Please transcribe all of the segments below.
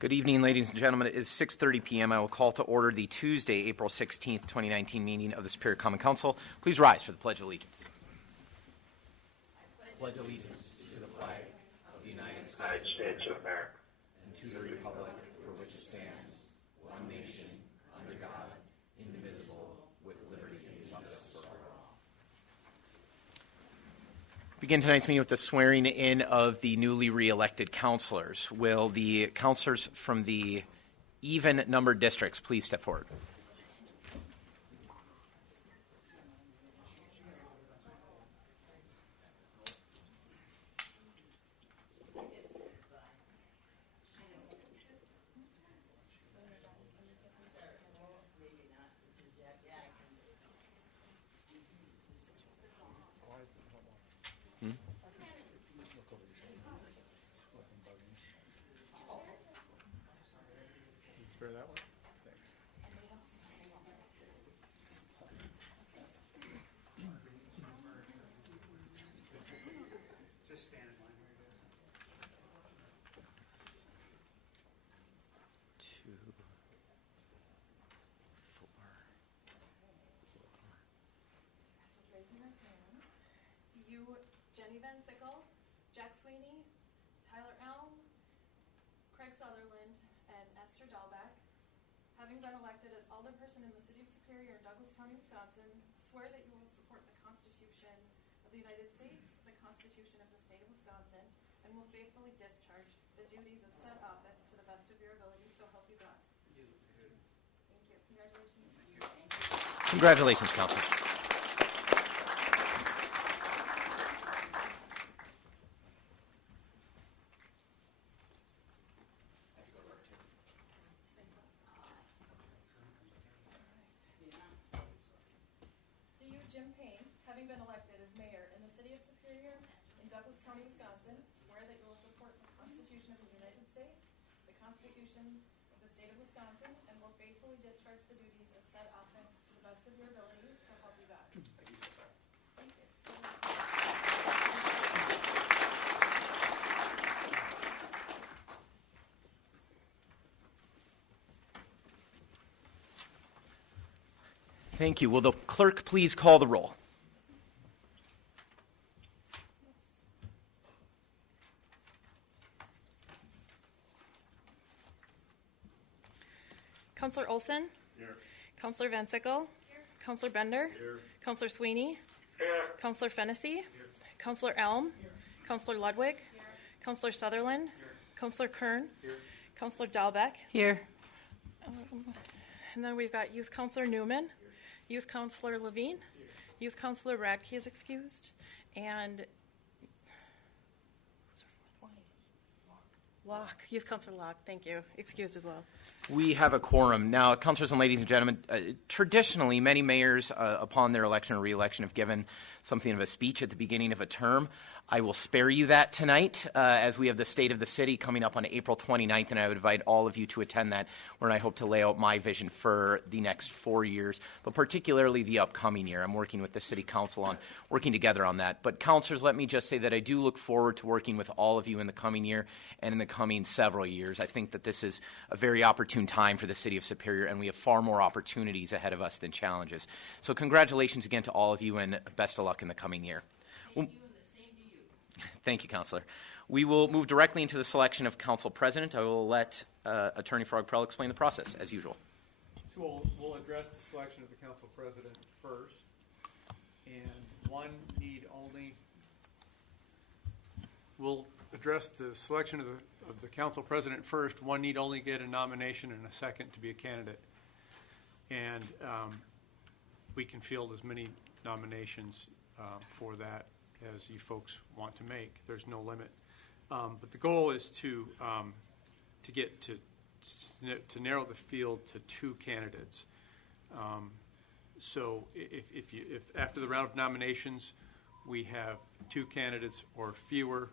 Good evening, ladies and gentlemen. It is 6:30 p.m. I will call to order the Tuesday, April 16th, 2019 meeting of the Superior Common Council. Please rise for the Pledge of Allegiance. I pledge allegiance to the flag of the United States of America and to the republic for which it stands, one nation, under God, indivisible, with liberty and justice for all. Begin tonight's meeting with the swearing in of the newly re-elected councilors. Will the councilors from the even-numbered districts please step forward? Spare that one? Thanks. Just stand in line here, guys. 2, 4. Raising your hands. Do you, Jenny Van Sickle, Jack Sweeney, Tyler Elm, Craig Sutherland, and Esther Dahlbeck, having been elected as alderperson in the City of Superior in Douglas County, Wisconsin, swear that you will support the Constitution of the United States, the Constitution of the State of Wisconsin, and will faithfully discharge the duties of said office to the best of your ability, so help you God. Thank you. Congratulations. Thank you. Congratulations, councilors. Do you, Jim Payne, having been elected as mayor in the City of Superior in Douglas County, Wisconsin, swear that you will support the Constitution of the United States, the Constitution of the State of Wisconsin, and will faithfully discharge the duties of said office to the best of your ability, so help you God? Thank you. Thank you. Will the clerk please call the roll? Councillor Olson? Here. Councillor Van Sickle? Here. Councillor Bender? Here. Councillor Sweeney? Here. Councillor Fennessy? Here. Councillor Elm? Here. Councillor Ludwig? Here. Councillor Sutherland? Here. Councillor Kern? Here. Councillor Dahlbeck? Here. And then we've got Youth Councillor Newman, Youth Councillor Levine, Youth Councillor Radke is excused, and who's our fourth one? Locke, Youth Councillor Locke, thank you, excused as well. We have a quorum. Now, councilors and ladies and gentlemen, traditionally, many mayors, upon their election or re-election, have given something of a speech at the beginning of a term. I will spare you that tonight, as we have the State of the City coming up on April 29th, and I would invite all of you to attend that, where I hope to lay out my vision for the next 4 years, but particularly the upcoming year. I'm working with the City Council on working together on that. But councilors, let me just say that I do look forward to working with all of you in the coming year and in the coming several years. I think that this is a very opportune time for the City of Superior, and we have far more opportunities ahead of us than challenges. So congratulations again to all of you, and best of luck in the coming year. Thank you, Councillor. We will move directly into the selection of Council President. I will let Attorney Frog-Prell explain the process, as usual. So we'll address the selection of the council president first, and we'll address the selection of the council president first. One need only get a nomination and a second to be a candidate, and we can field as many nominations for that as you folks want to make. There's no limit, but the goal is to narrow the field to 2 candidates. So if after the round of nominations we have 2 candidates or fewer,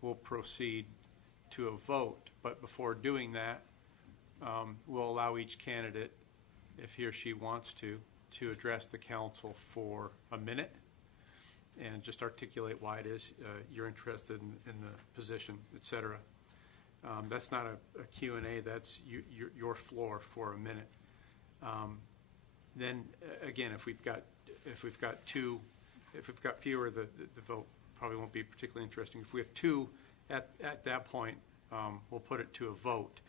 we'll proceed to a vote. But before doing that, we'll allow each candidate, if he or she wants to address the council for a minute and just articulate why it is you're interested in the position, et cetera. That's not a Q&A, that's your floor for a minute. Then again, if we've got fewer, the vote probably won't be particularly interesting. If we have two at that point, we'll put it to a vote.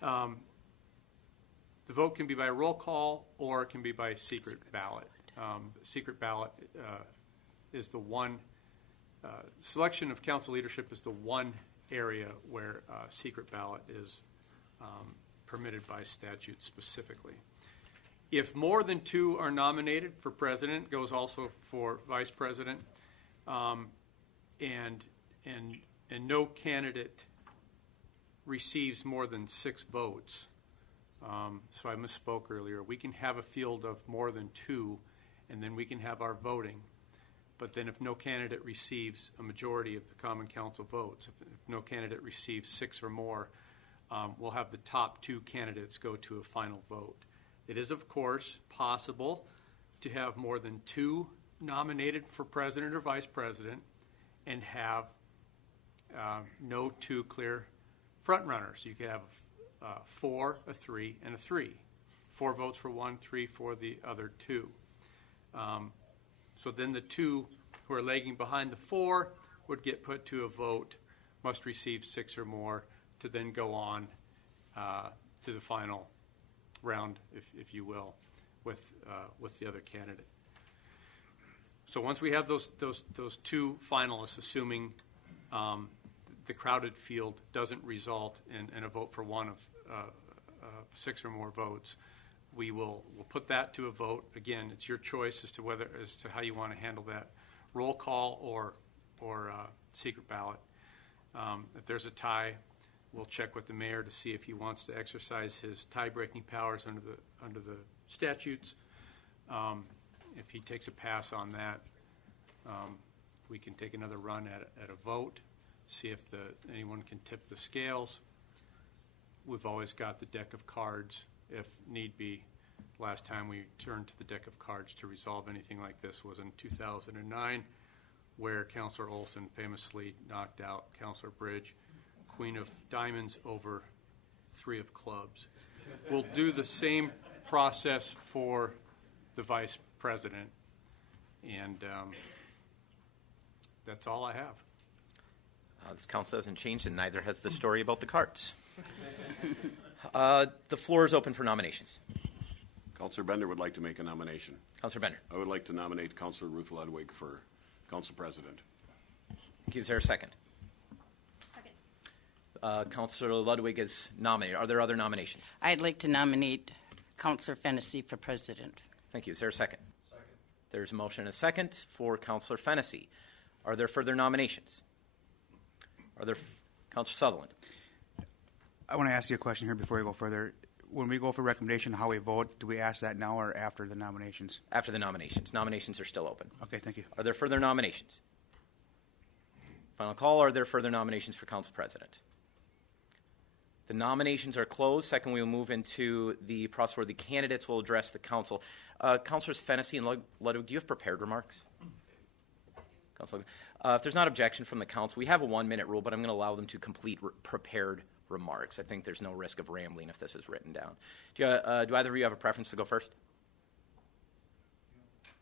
The vote can be by roll call or it can be by secret ballot. Secret ballot is the one, selection of council leadership is the one area where secret ballot is permitted by statute specifically. If more than two are nominated for president, goes also for vice president, and no candidate receives more than 6 votes. So I misspoke earlier. We can have a field of more than 2, and then we can have our voting. But then if no candidate receives a majority of the common council votes, if no candidate receives 6 or more, we'll have the top 2 candidates go to a final vote. It is, of course, possible to have more than 2 nominated for president or vice president and have no 2 clear front runners. You could have 4, a 3, and a 3. 4 votes for one, 3 for the other 2. So then the 2 who are lagging behind the 4 would get put to a vote, must receive 6 or more to then go on to the final round, if you will, with the other candidate. So once we have those 2 finalists, assuming the crowded field doesn't result in a vote for one of 6 or more votes, we'll put that to a vote. Again, it's your choice as to how you want to handle that, roll call or secret ballot. If there's a tie, we'll check with the mayor to see if he wants to exercise his tie-breaking powers under the statutes. If he takes a pass on that, we can take another run at a vote, see if anyone can tip the scales. We've always got the deck of cards if need be. Last time we turned to the deck of cards to resolve anything like this was in 2009, where Councilor Olson famously knocked out Councilor Bridge, Queen of Diamonds over 3 of clubs. We'll do the same process for the vice president, and that's all I have. This council hasn't changed, and neither has the story about the cards. The floor is open for nominations. Councillor Bender would like to make a nomination. Councillor Bender. I would like to nominate Councillor Ruth Ludwig for council president. Thank you. Is there a second? Second. Councillor Ludwig is nominated. Are there other nominations? I'd like to nominate Councillor Fennessy for president. Thank you. Is there a second? Second. There's a motion and a second for Councillor Fennessy. Are there further nominations? Councillor Sutherland. I want to ask you a question here before we go further. When we go for recommendation, how we vote, do we ask that now or after the nominations? After the nominations. Nominations are still open. Okay, thank you. Are there further nominations? Final call. Are there further nominations for council president? The nominations are closed. Second, we will move into the process where the candidates will address the council. Councillors Fennessy and Ludwig, do you have prepared remarks? Councilor, if there's not objection from the council, we have a 1-minute rule, but I'm going to allow them to complete prepared remarks. I think there's no risk of rambling if this is written down. Do either of you have a preference to go first?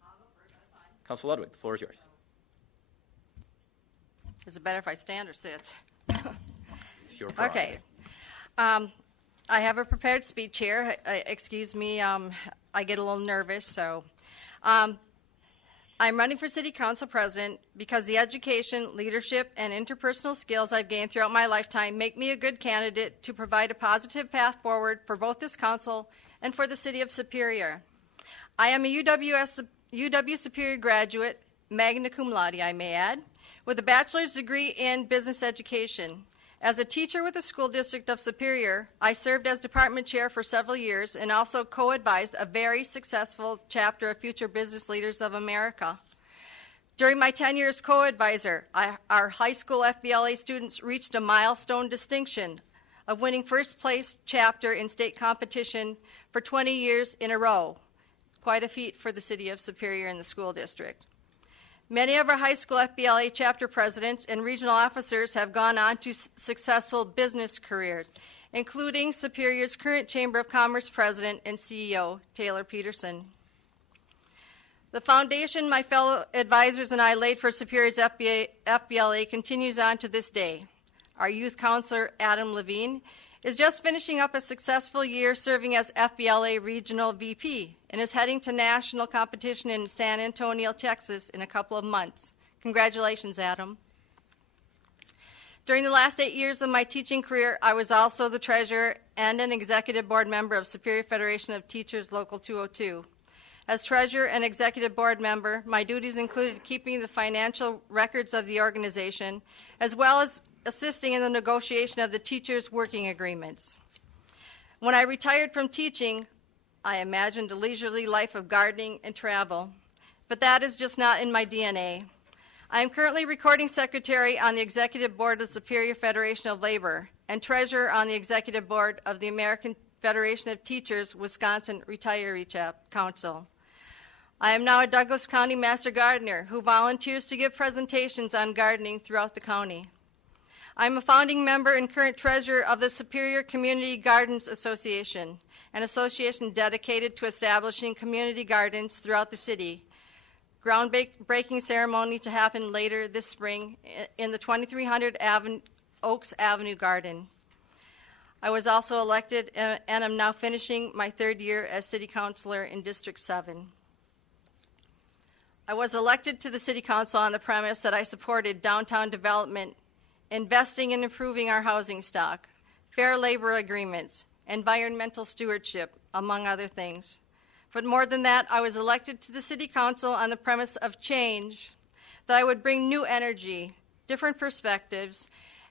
I'll go first, that's fine. Councilor Ludwig, the floor is yours. Is it better if I stand or sit? It's your prerogative. Okay. I have a prepared speech here. Excuse me, I get a little nervous, so. I'm running for City Council President because the education, leadership, and interpersonal skills I've gained throughout my lifetime make me a good candidate to provide a positive path forward for both this council and for the City of Superior. I am a UW Superior graduate, magna cum laude, I may add, with a bachelor's degree in business education. As a teacher with the School District of Superior, I served as department chair for several years and also co-advised a very successful chapter of Future Business Leaders of America. During my tenure as co-advisor, our high school FBLA students reached a milestone distinction of winning first place chapter in state competition for 20 years in a row. Quite a feat for the City of Superior and the school district. Many of our high school FBLA chapter presidents and regional officers have gone on to successful business careers, including Superior's current Chamber of Commerce president and CEO, Taylor Peterson. The foundation my fellow advisors and I laid for Superior's FBLA continues on to this day. Our youth counselor, Adam Levine, is just finishing up a successful year serving as FBLA Regional VP and is heading to national competition in San Antonio, Texas in a couple of months. Congratulations, Adam. During the last 8 years of my teaching career, I was also the treasurer and an executive board member of Superior Federation of Teachers Local 202. As treasurer and executive board member, my duties included keeping the financial records of the organization, as well as assisting in the negotiation of the teachers' working agreements. When I retired from teaching, I imagined a leisurely life of gardening and travel, but that is just not in my DNA. I am currently recording secretary on the executive board of the Superior Federation of Labor and treasurer on the executive board of the American Federation of Teachers Wisconsin Retiree Council. I am now a Douglas County Master Gardener who volunteers to give presentations on gardening throughout the county. I'm a founding member and current treasurer of the Superior Community Gardens Association, an association dedicated to establishing community gardens throughout the city. Groundbreaking ceremony to happen later this spring in the 2300 Oaks Avenue Garden. I was also elected and am now finishing my third year as city councilor in District 7. I was elected to the city council on the premise that I supported downtown development, investing in improving our housing stock, fair labor agreements, environmental stewardship, among other things. But more than that, I was elected to the city council on the premise of change, that I would bring new energy, different perspectives,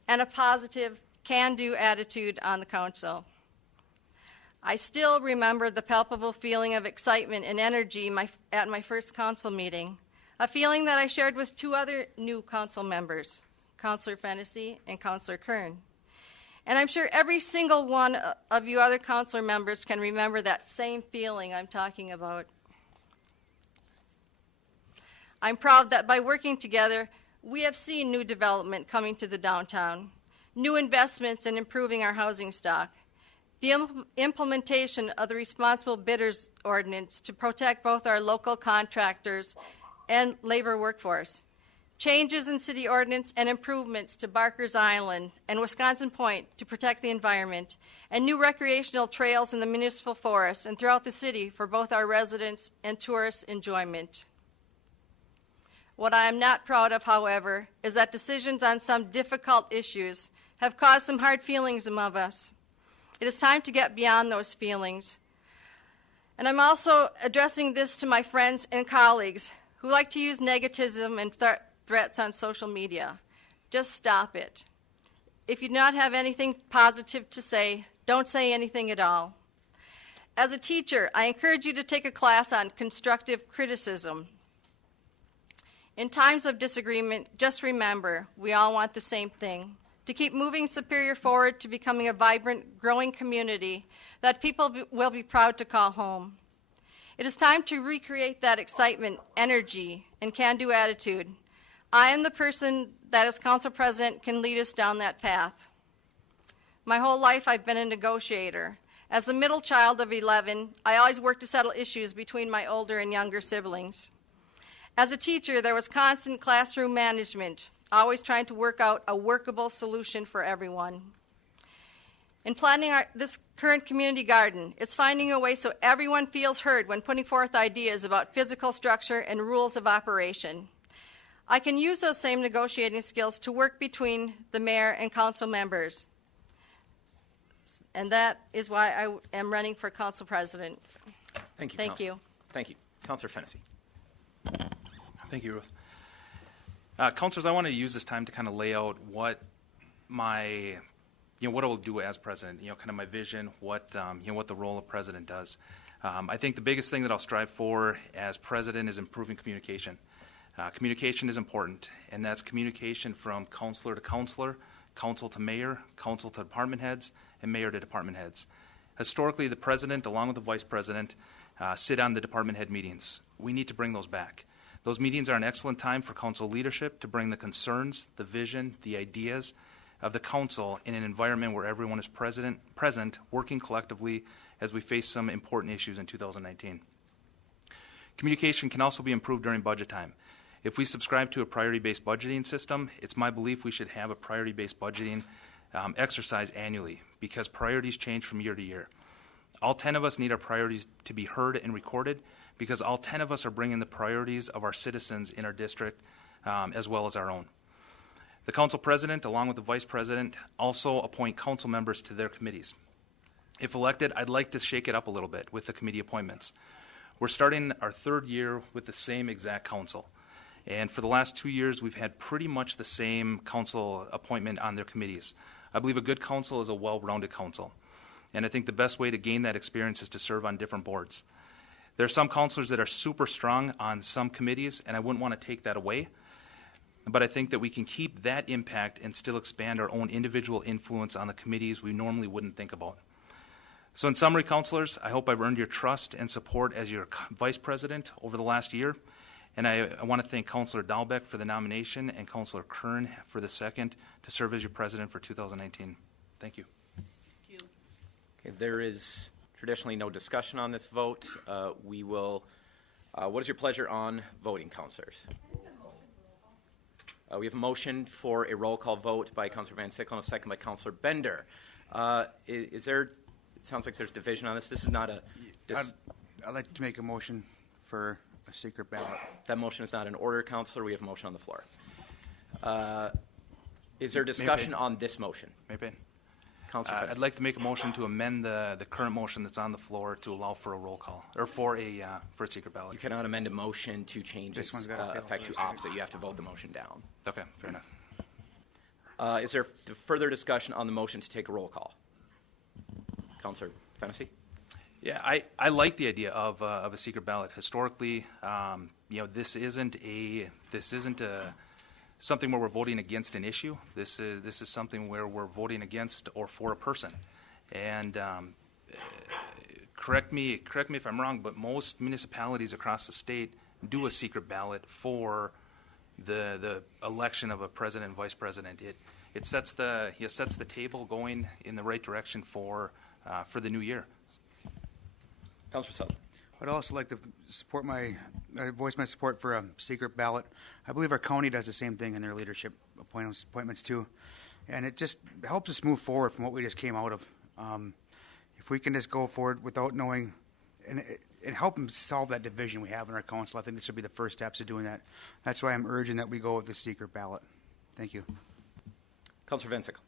and a positive can-do attitude on the council. I still remember the palpable feeling of excitement and energy at my first council meeting, a feeling that I shared with two other new council members, Councilor Fennessy and Councilor Kern. And I'm sure every single one of you other councilor members can remember that same feeling I'm talking about. I'm proud that by working together, we have seen new development coming to the downtown, new investments in improving our housing stock, the implementation of the responsible bidders ordinance to protect both our local contractors and labor workforce, changes in city ordinance and improvements to Barker's Island and Wisconsin Point to protect the environment, and new recreational trails in the municipal forest and throughout the city for both our residents and tourists' enjoyment. What I am not proud of, however, is that decisions on some difficult issues have caused some hard feelings among us. It is time to get beyond those feelings. And I'm also addressing this to my friends and colleagues who like to use negativism and threats on social media. Just stop it. If you do not have anything positive to say, don't say anything at all. As a teacher, I encourage you to take a class on constructive criticism. In times of disagreement, just remember, we all want the same thing, to keep moving Superior forward to becoming a vibrant, growing community that people will be proud to call home. It is time to recreate that excitement, energy, and can-do attitude. I am the person that as council president can lead us down that path. My whole life I've been a negotiator. As a middle child of 11, I always worked to settle issues between my older and younger siblings. As a teacher, there was constant classroom management, always trying to work out a workable solution for everyone. In planning this current community garden, it's finding a way so everyone feels heard when putting forth ideas about physical structure and rules of operation. I can use those same negotiating skills to work between the mayor and council members. And that is why I am running for council president. Thank you. Thank you. Thank you. Councilor Fennessy. Thank you, Ruth. Councilors, I want to use this time to kind of lay out what my, what I will do as president, kind of my vision, what the role of president does. I think the biggest thing that I'll strive for as president is improving communication. Communication is important, and that's communication from councilor to councilor, council to mayor, council to department heads, and mayor to department heads. Historically, the president, along with the vice president, sit on the department head meetings. We need to bring those back. Those meetings are an excellent time for council leadership to bring the concerns, the vision, the ideas of the council in an environment where everyone is present, working collectively as we face some important issues in 2019. Communication can also be improved during budget time. If we subscribe to a priority-based budgeting system, it's my belief we should have a priority-based budgeting exercise annually, because priorities change from year to year. All 10 of us need our priorities to be heard and recorded, because all 10 of us are bringing the priorities of our citizens in our district as well as our own. The council president, along with the vice president, also appoint council members to their committees. If elected, I'd like to shake it up a little bit with the committee appointments. We're starting our third year with the same exact council. And for the last 2 years, we've had pretty much the same council appointment on their committees. I believe a good council is a well-rounded council. And I think the best way to gain that experience is to serve on different boards. There are some councilors that are super strong on some committees, and I wouldn't want to take that away. But I think that we can keep that impact and still expand our own individual influence on the committees we normally wouldn't think about. So in summary, councilors, I hope I've earned your trust and support as your vice president over the last year. And I want to thank Councilor Dahlbeck for the nomination and Councilor Kern for the second to serve as your president for 2019. Thank you. Okay, there is traditionally no discussion on this vote. We will, what is your pleasure on voting, councilors? We have a motion for a roll call vote by Councilor Van Sickle and a second by Councilor Bender. Is there, it sounds like there's division on this. This is not a... I'd like to make a motion for a secret ballot. That motion is not in order, Councilor. We have a motion on the floor. Is there discussion on this motion? Maybe. Councilor I'd like to make a motion to amend the current motion that's on the floor to allow for a roll call, or for a secret ballot. You cannot amend a motion to change its effect to opposite. You have to vote the motion down. Okay, fair enough. Is there further discussion on the motion to take a roll call? Councilor Fennessy? Yeah, I like the idea of a secret ballot. Historically, this isn't something where we're voting against an issue. This is something where we're voting against or for a person. And correct me if I'm wrong, but most municipalities across the state do a secret ballot for the election of a president and vice president. It sets the table going in the right direction for the new year. Councilor Sutton. I'd also like to voice my support for a secret ballot. I believe our county does the same thing in their leadership appointments too, and it just helps us move forward from what we just came out of. If we can just go forward without knowing, and help them solve that division we have in our council, I think this would be the first steps to doing that. That's why I'm urging that we go with the secret ballot. Thank you. Councilor Van Sickle.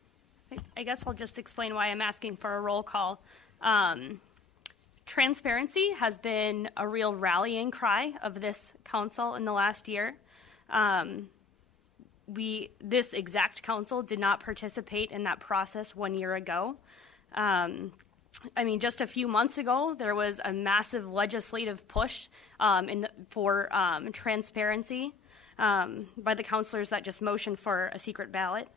I guess I'll just explain why I'm asking for a roll call. Transparency has been a real rallying cry of this council in the last year. This exact council did not participate in that process 1 year ago. Just a few months ago, there was a massive legislative push for transparency by the councilors that just motioned for a secret ballot.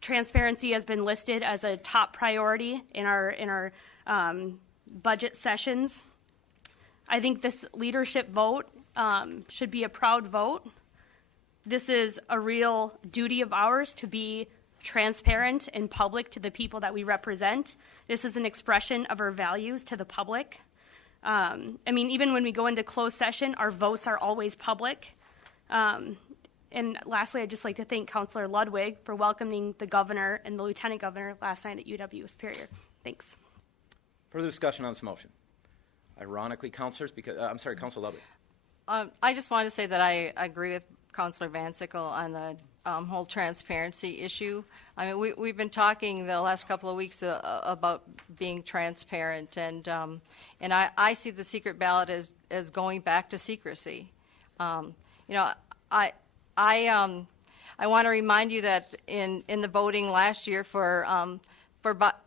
Transparency has been listed as a top priority in our budget sessions. I think this leadership vote should be a proud vote. This is a real duty of ours to be transparent and public to the people that we represent. This is an expression of our values to the public. Even when we go into closed session, our votes are always public. And lastly, I'd just like to thank Councilor Ludwig for welcoming the governor and the lieutenant governor last night at UW Superior. Thanks. Further discussion on this motion? Ironically, councilors, Councilor Ludwig. I just wanted to say that I agree with Councilor Van Sickle on the whole transparency issue. We've been talking the last couple of weeks about being transparent, and I see the secret ballot as going back to secrecy. I want to remind you that in the voting last year for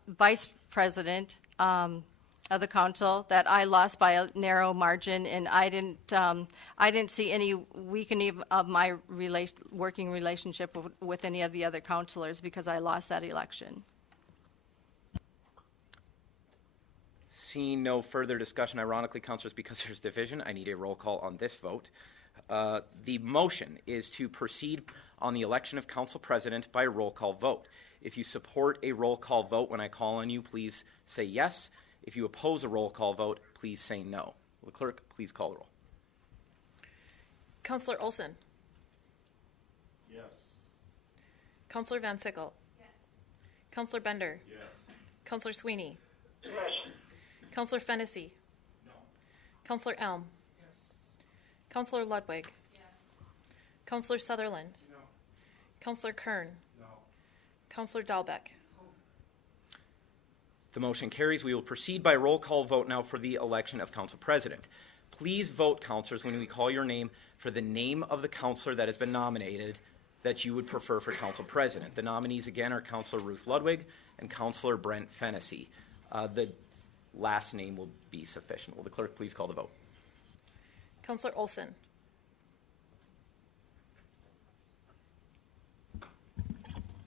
vice president of the council, that I lost by a narrow margin, and I didn't see any weakening of my working relationship with any of the other councilors because I lost that election. Seeing no further discussion, ironically, councilors, because there's division, I need a roll call on this vote. The motion is to proceed on the election of council president by roll call vote. If you support a roll call vote when I call on you, please say yes. If you oppose a roll call vote, please say no. Will the clerk please call the roll? Counselor Olson. Yes. Counselor Van Sickle. Yes. Counselor Bender. Yes. Counselor Sweeney. Yes. Counselor Fennessy. No. Counselor Elm. Yes. Counselor Ludwig. Yes. Counselor Sutherland. No. Counselor Kern. No. Counselor Dahlbeck. The motion carries. We will proceed by roll call vote now for the election of council president. Please vote, councilors, when we call your name for the name of the councilor that has been nominated that you would prefer for council president. The nominees again are Councilor Ruth Ludwig and Councilor Brent Fennessy. The last name will be sufficient. Will the clerk please call the vote? Counselor Olson.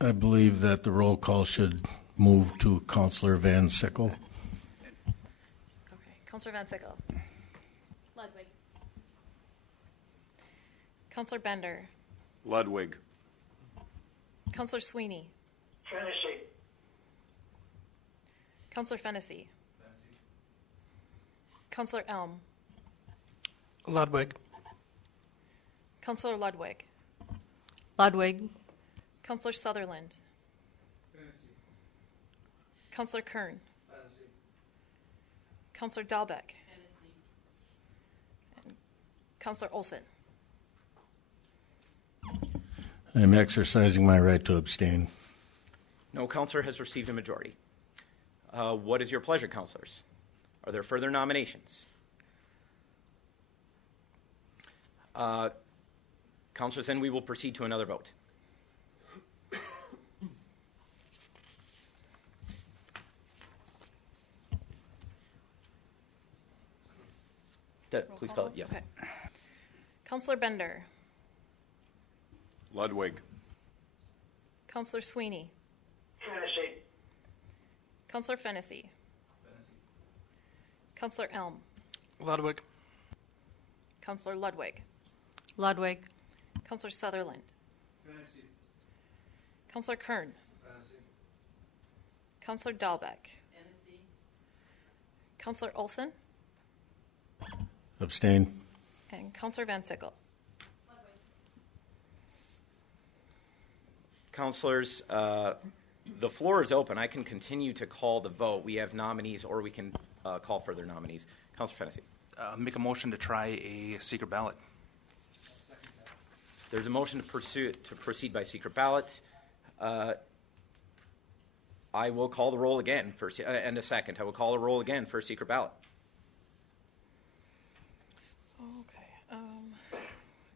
I believe that the roll call should move to Councillor Van Sickle. Okay. Counselor Van Sickle. Ludwig. Counselor Bender. Ludwig. Counselor Sweeney. Fennessy. Counselor Fennessy. Counselor Elm. Ludwig. Counselor Ludwig. Ludwig. Counselor Sutherland. Counselor Kern. Counselor Dahlbeck. And Counselor Olson. I'm exercising my right to abstain. No councilor has received a majority. What is your pleasure, councilors? Are there further nominations? Councilors, then we will proceed to another vote. Please call it. Yes. Okay. Counselor Bender. Ludwig. Counselor Sweeney. Fennessy. Counselor Fennessy. Counselor Elm. Ludwig. Counselor Ludwig. Ludwig. Counselor Sutherland. Counselor Kern. Counselor Dahlbeck. Counselor Olson. Abstain. And Counselor Van Sickle. Councilors, the floor is open. I can continue to call the vote. We have nominees, or we can call further nominees. Councilor Fennessy. Make a motion to try a secret ballot. There's a motion to proceed by secret ballot. I will call the roll again for and a second. I will call the roll again for a secret ballot. Okay.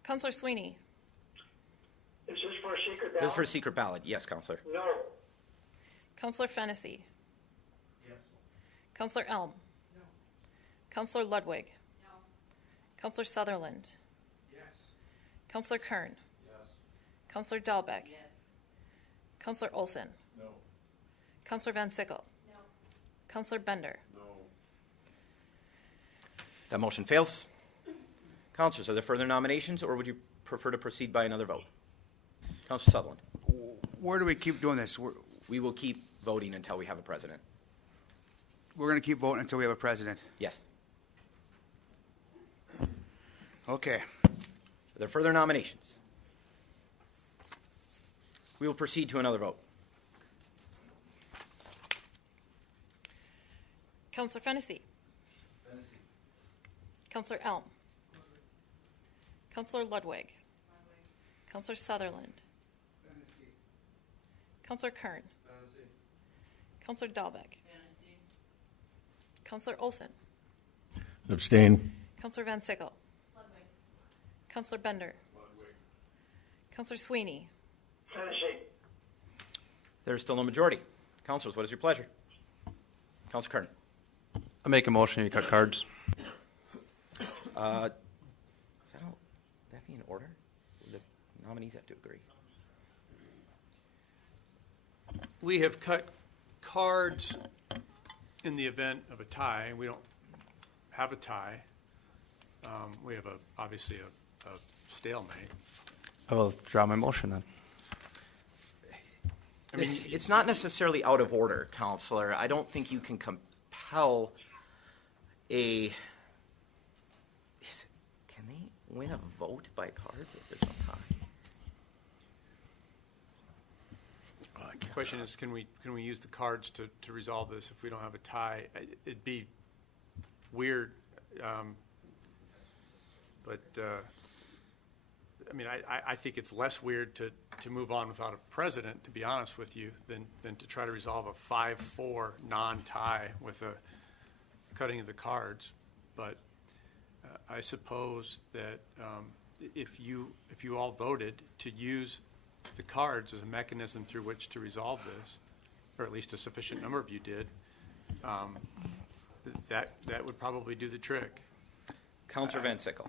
Counselor Sweeney. Is this for a secret This is for a secret ballot. Yes, Councilor. No. Counselor Fennessy. Yes. Counselor Elm. No. Counselor Ludwig. No. Counselor Sutherland. Yes. Counselor Kern. Yes. Counselor Dahlbeck. Yes. Counselor Olson. No. Counselor Van Sickle. No. Counselor Bender. No. That motion fails. Councilors, are there further nominations, or would you prefer to proceed by another vote? Councilor Sutherland. Where do we keep doing this? We will keep voting until we have a president. We're going to keep voting until we have a president. Yes. Okay. Are there further nominations? We will proceed to another vote. Counselor Fennessy. Counselor Elm. Counselor Ludwig. Counselor Sutherland. Counselor Kern. Counselor Dahlbeck. Counselor Olson. Abstain. Counselor Van Sickle. Counselor Bender. Counselor Sweeney. Fennessy. There is still no majority. Councilors, what is your pleasure? Councilor Kern. I make a motion to cut cards. Would that be in order? The nominees have to agree. We have cut cards in the event of a tie, and we don't have a tie, we have obviously a stalemate. I will draw my motion then. I mean, It's not necessarily out of order, Counselor. I don't think you can compel a. Can they win a vote by cards if there's no tie? the question is, can we use the cards to resolve this if we don't have a tie? It'd be weird, but I mean, I think it's less weird to move on without a president, to be honest with you, than to try to resolve a 5-4 non-tie with a cutting of the cards. But I suppose that if you all voted to use the cards as a mechanism through which to resolve this, or at least a sufficient number of you did, that would probably do the trick. Councillor Van Sickle.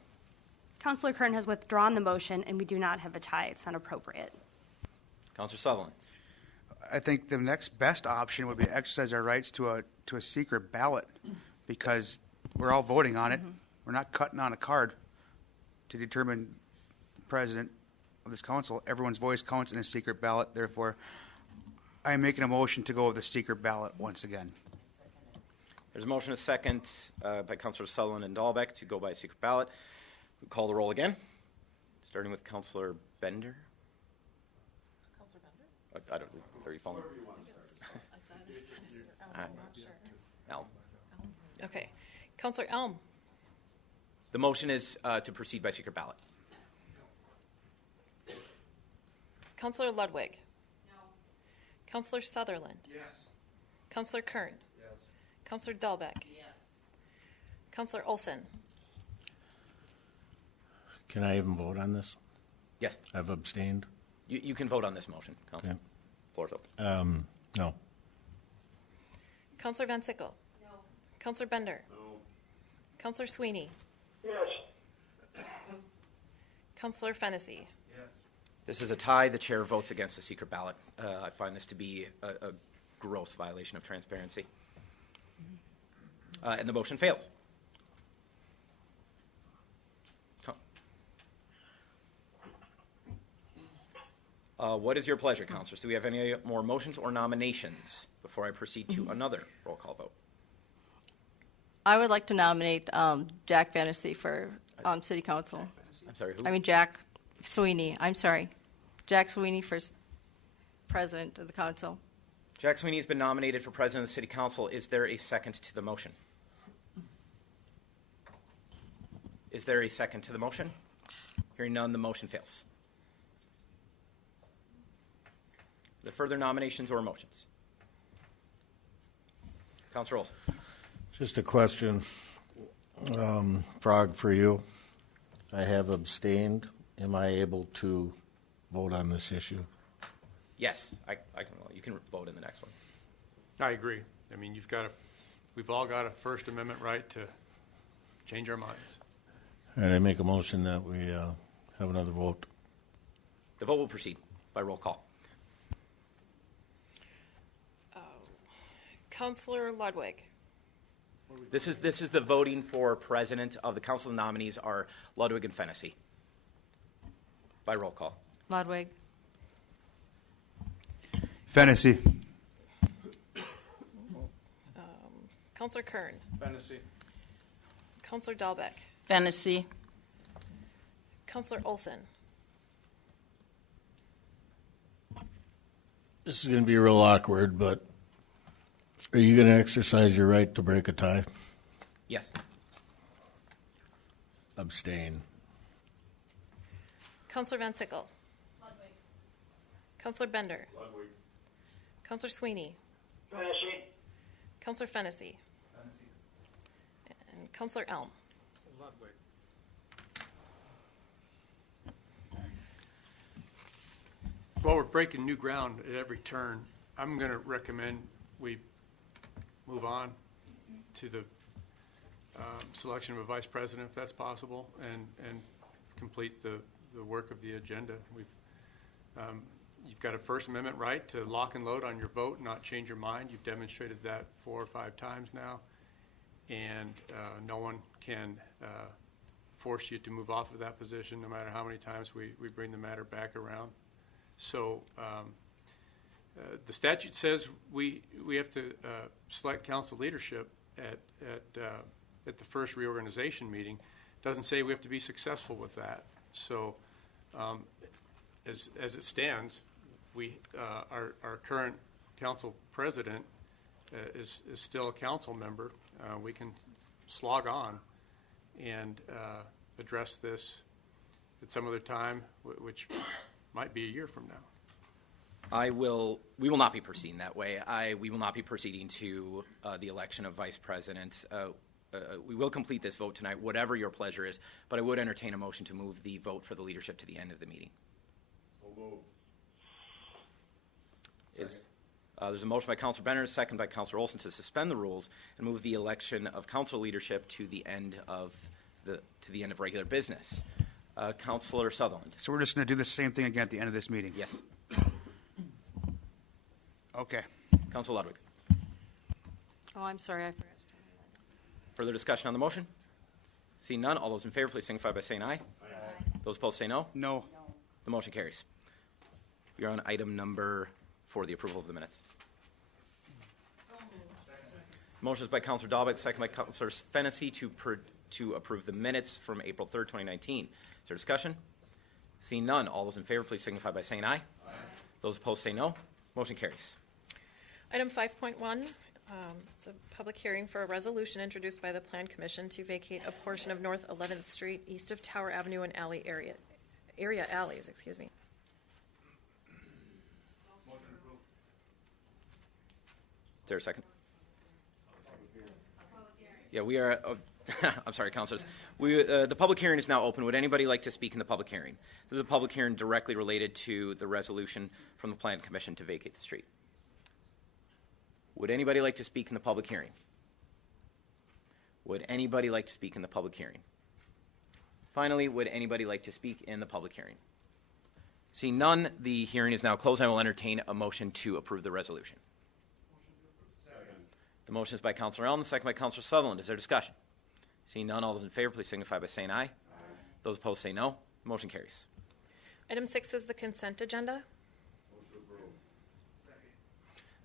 Councillor Kern has withdrawn the motion, and we do not have a tie. It's not appropriate. Councillor Sutherland. I think the next best option would be to exercise our rights to a secret ballot, because we're all voting on it. We're not cutting on a card to determine the president of this council. Everyone's voice counts in a secret ballot. Therefore, I am making a motion to go with the secret ballot once again. There's a motion, a second by Councillor Sutherland and Dahlbeck to go by secret ballot. We'll call the roll again, starting with Councillor Bender. Counselor Bender? I don't. Are you following? Elm. Okay. Counselor Elm. The motion is to proceed by secret ballot. Counselor Ludwig. No. Counselor Sutherland. Yes. Counselor Kern. Yes. Counselor Dahlbeck. Yes. Counselor Olson. Can I even vote on this? Yes. I've abstained. You can vote on this motion, Councillor. Okay. Floor is open. No. Counselor Van Sickle. No. Counselor Bender. No. Counselor Sweeney. Yes. Counselor Fennessy. This is a tie. The chair votes against the secret ballot. I find this to be a gross violation of transparency. And the motion fails. What is your pleasure, councillors? Do we have any more motions or nominations before I proceed to another roll call vote? I would like to nominate Jack Fennessy for city council. I'm sorry, who? I mean, Jack Sweeney. I'm sorry. Jack Sweeney for president of the council. Jack Sweeney has been nominated for president of the city council. Is there a second to the motion? Is there a second to the motion? Hearing none, the motion fails. Are there further nominations or motions? Councillor Olson. Just a question, Frog, for you. I have abstained. Am I able to vote on this issue? Yes, I can. Well, you can vote in the next one. I agree. I mean, we've all got a First Amendment right to change our minds. All right, I make a motion that we have another vote. The vote will proceed by roll call. Counselor Ludwig. This is the voting for president of the council. Nominees are Ludwig and Fennessy. By roll call. Ludwig. Fennessy. Counselor Kern. Fennessy. Counselor Dahlbeck. Fennessy. Counselor Olson. This is going to be real awkward, but are you going to exercise your right to break a tie? Yes. Abstain. Counselor Van Sickle. Ludwig. Counselor Bender. Ludwig. Counselor Sweeney. Fennessy. Counselor Fennessy. And Counselor Elm. Ludwig. Well, we're breaking new ground at every turn. I'm going to recommend we move on to the selection of a vice president, if that's possible, and complete the work of the agenda. You've got a First Amendment right to lock and load on your vote and not change your mind. You've demonstrated that 4 or 5 times now. And no one can force you to move off of that position, no matter how many times we bring the matter back around. So the statute says we have to select council leadership at the first reorganization meeting. It doesn't say we have to be successful with that. So as it stands, our current council president is still a council member. We can slog on and address this at some other time, which might be a year from now. We will not be proceeding that way. We will not be proceeding to the election of vice presidents. We will complete this vote tonight, whatever your pleasure is, but I would entertain a motion to move the vote for the leadership to the end of the meeting. So moved. There's a motion by Councilor Benner, a second by Councilor Olson to suspend the rules and move the election of council leadership to the end of regular business. Councilor Sutherland. So we're just going to do the same thing again at the end of this meeting? Yes. Okay. Councilor Ludwig. Oh, I'm sorry, I forgot. Further discussion on the motion? Seeing none, all those in favor, please signify by saying aye. Aye. Those opposed say no. No. The motion carries. We are on item number 4, the approval of the minutes. Motion is by Councilor Dahlbeck, second by Councilor Fennessy to approve the minutes from April 3rd, 2019. Is there discussion? Seeing none, all those in favor, please signify by saying aye. Aye. Those opposed say no. Motion carries. Item 5.1, it's a public hearing for a resolution introduced by the Plan Commission to vacate a portion of North 11th Street east of Tower Avenue and area alleys, excuse me. Is there a second? Yeah, we are. I'm sorry, councilors. The public hearing is now open. Would anybody like to speak in the public hearing? This is a public hearing directly related to the resolution from the Plan Commission to vacate the street. Would anybody like to speak in the public hearing? Would anybody like to speak in the public hearing? Finally, would anybody like to speak in the public hearing? Seeing none, the hearing is now closed. I will entertain a motion to approve the resolution. The motion is by Councilor Allen, the second by Councilor Sutherland. Is there discussion? Seeing none, all those in favor, please signify by saying aye. Aye. Those opposed say no. The motion carries. Item 6 is the consent agenda.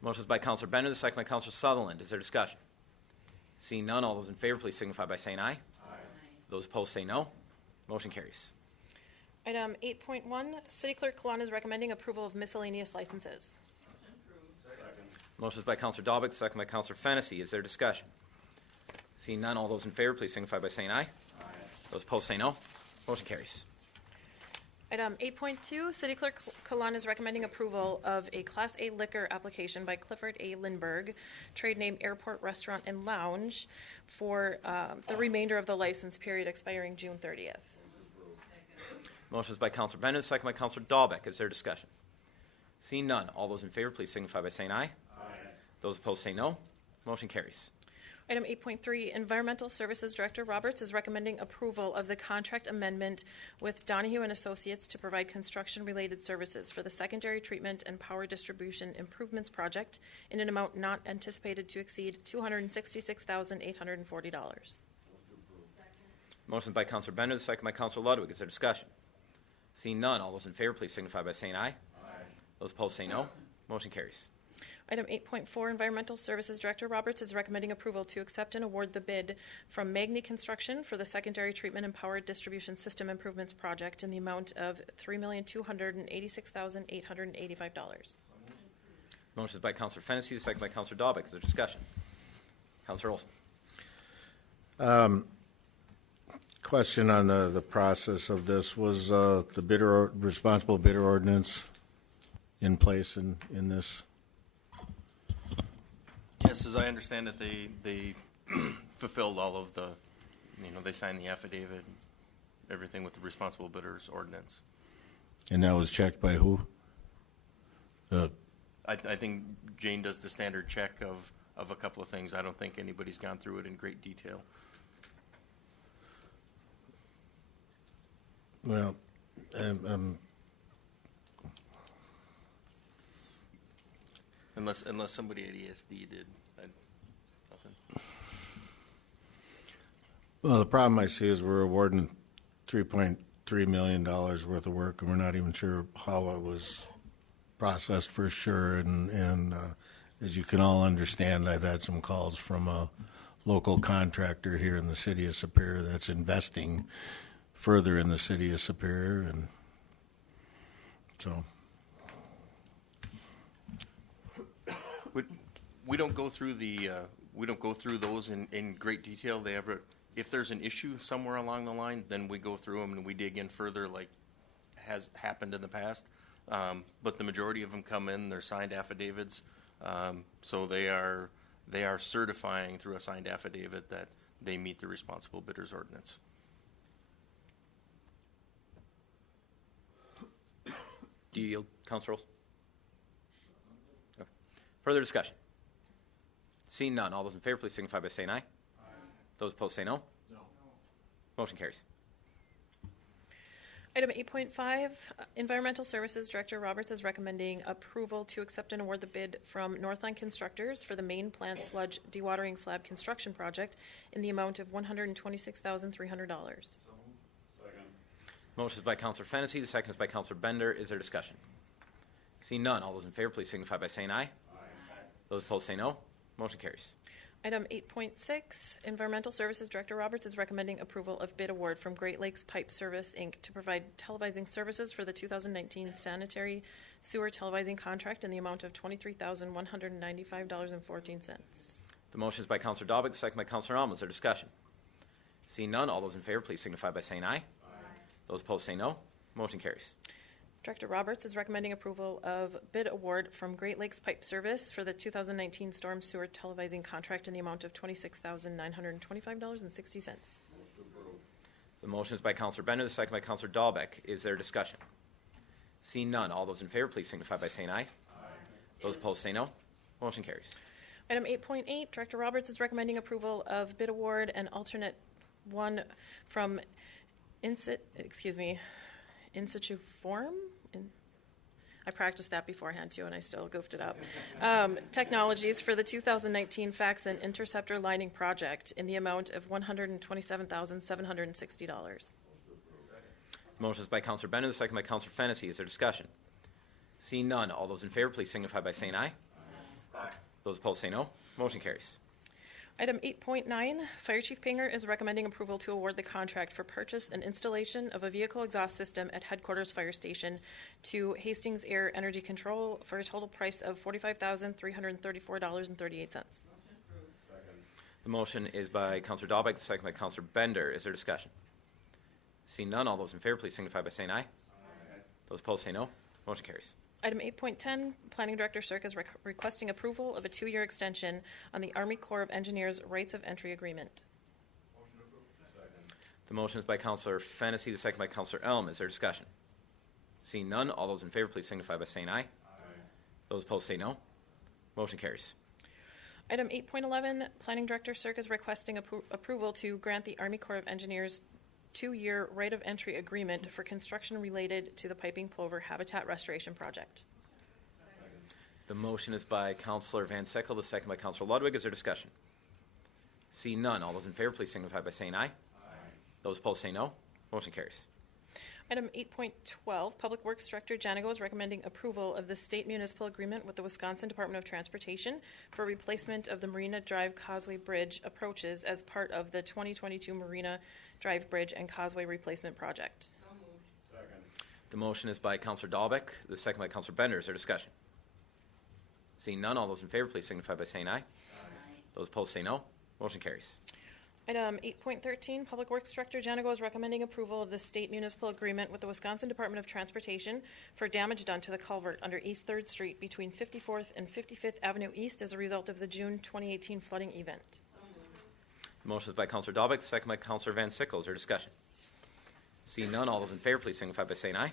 Motion is by Councilor Bender, the second by Councilor Sutherland. Is there discussion? Seeing none, all those in favor, please signify by saying aye. Aye. Those opposed say no. Motion carries. Item 8.1, City Clerk Kalan is recommending approval of miscellaneous licenses. Motion is by Councilor Dahlbeck, second by Councilor Fennessy. Is there discussion? Seeing none, all those in favor, please signify by saying aye. Aye. Those opposed say no. Motion carries. Item 8.2, City Clerk Kalan is recommending approval of a Class A liquor application by Clifford A. Lindbergh, trade name Airport Restaurant and Lounge, for the remainder of the license period expiring June 30th. Motion is by Councilor Bender, second by Councilor Dahlbeck. Is there discussion? Seeing none, all those in favor, please signify by saying aye. Aye. Those opposed say no. Motion carries. Item 8.3, Environmental Services Director Roberts is recommending approval of the contract amendment with Donahue and Associates to provide construction-related services for the secondary treatment and power distribution improvements project in an amount not anticipated to exceed $266,840. Motion by Councilor Bender, the second by Councilor Ludwig. Is there discussion? Seeing none, all those in favor, please signify by saying aye. Aye. Those opposed say no. Motion carries. Item 8.4, Environmental Services Director Roberts is recommending approval to accept and award the bid from Magni Construction for the secondary treatment and power distribution system improvements project in the amount of $3,286,885. Motion is by Councilor Fennessy, the second by Councilor Dahlbeck. Is there discussion? Councilor Olson. Question on the process of this. Was the responsible bidder ordinance in place in this? Yes, as I understand it, they fulfilled all of the, they signed the affidavit, everything with the responsible bidders ordinance. And that was checked by who? I think Jane does the standard check of a couple of things. I don't think anybody's gone through it in great detail. Well, Unless somebody at ESD did. Nothing. Well, the problem I see is we're awarding $3.3 million worth of work, and we're not even sure how it was processed for sure. And as you can all understand, I've had some calls from a local contractor here in the city of Superior that's investing further in the city of Superior, and so. We don't go through those in great detail. If there's an issue somewhere along the line, then we go through them and we dig in further, like has happened in the past. But the majority of them come in, they're signed affidavits, so they are certifying through a signed affidavit that they meet the responsible bidders ordinance. Do you yield, Councilor Rolls? Okay. Further discussion? Seeing none, all those in favor, please signify by saying aye. Aye. Those opposed say no. No. Motion carries. Item 8.5, Environmental Services Director Roberts is recommending approval to accept and award the bid from Northland Constructors for the main plant sludge dewatering slab construction project in the amount of $126,300. Motion is by Councilor Fennessy. The second is by Councilor Bender. Is there discussion? Seeing none, all those in favor, please signify by saying aye. Aye. Those opposed say no. Motion carries. Item 8.6, Environmental Services Director Roberts is recommending approval of bid award from Great Lakes Pipe Service, Inc. to provide televising services for the 2019 sanitary sewer televising contract in the amount of $23,195.14. The motion is by Councilor Daubach. The second by Councilor Alma. Is there discussion? Seeing none, all those in favor, please signify by saying aye. Aye. Those opposed say no. Motion carries. Director Roberts is recommending approval of bid award from Great Lakes Pipe Service for the 2019 storm sewer televising contract in the amount of $26,925.60. The motion is by Councilor Bender, the second by Councilor Dahlbeck. Is there discussion? Seeing none, all those in favor, please signify by saying aye. Aye. Those opposed say no. Motion carries. Item 8.8, Director Roberts is recommending approval of bid award and alternate one from In situ form? I practiced that beforehand too, and I still goofed it up. Technologies for the 2019 fax and interceptor lining project in the amount of $127,760. Motion is by Councilor Bender, the second by Councilor Fennessy. Is there discussion? Seeing none, all those in favor, please signify by saying aye. Aye. Those opposed say no. Motion carries. Item 8.9, Fire Chief Pinger is recommending approval to award the contract for purchase and installation of a vehicle exhaust system at Headquarters Fire Station to Hastings Air Energy Control for a total price of $45,334.38. The motion is by Councilor Dahlbeck, the second by Councilor Bender. Is there discussion? Seeing none, all those in favor, please signify by saying aye. Aye. Those opposed say no. Motion carries. Item 8.10, Planning Director Cirque is requesting approval of a 2-year extension on the Army Corps of Engineers Rights of Entry Agreement. The motion is by Councilor Fennessy, the second by Councilor Elm. Is there discussion? Seeing none, all those in favor, please signify by saying aye. Aye. Those opposed say no. Motion carries. Item 8.11, Planning Director Cirque is requesting approval to grant the Army Corps of Engineers 2-year right of entry agreement for construction related to the Piping Plover Habitat Restoration Project. The motion is by Councilor Van Sickle, the second by Councilor Ludwig. Is there discussion? Seeing none, all those in favor, please signify by saying aye. Aye. Those opposed say no. Motion carries. Item 8.12, Public Works Director Janigo is recommending approval of the state municipal agreement with the Wisconsin Department of Transportation for replacement of the Marina Drive Causeway Bridge approaches as part of the 2022 Marina Drive Bridge and Causeway Replacement Project. Second. The motion is by Councilor Dahlbeck, the second by Councilor Bender. Is there discussion? Seeing none, all those in favor, please signify by saying aye. Aye. Those opposed say no. Motion carries. Item 8.13, Public Works Director Janigo is recommending approval of the state municipal agreement with the Wisconsin Department of Transportation for damage done to the culvert under East 3rd Street between 54th and 55th Avenue East as a result of the June 2018 flooding event. The motion is by Councilor Dahlbeck, the second by Councilor Van Sickle. Is there discussion? Seeing none, all those in favor, please signify by saying aye. Aye.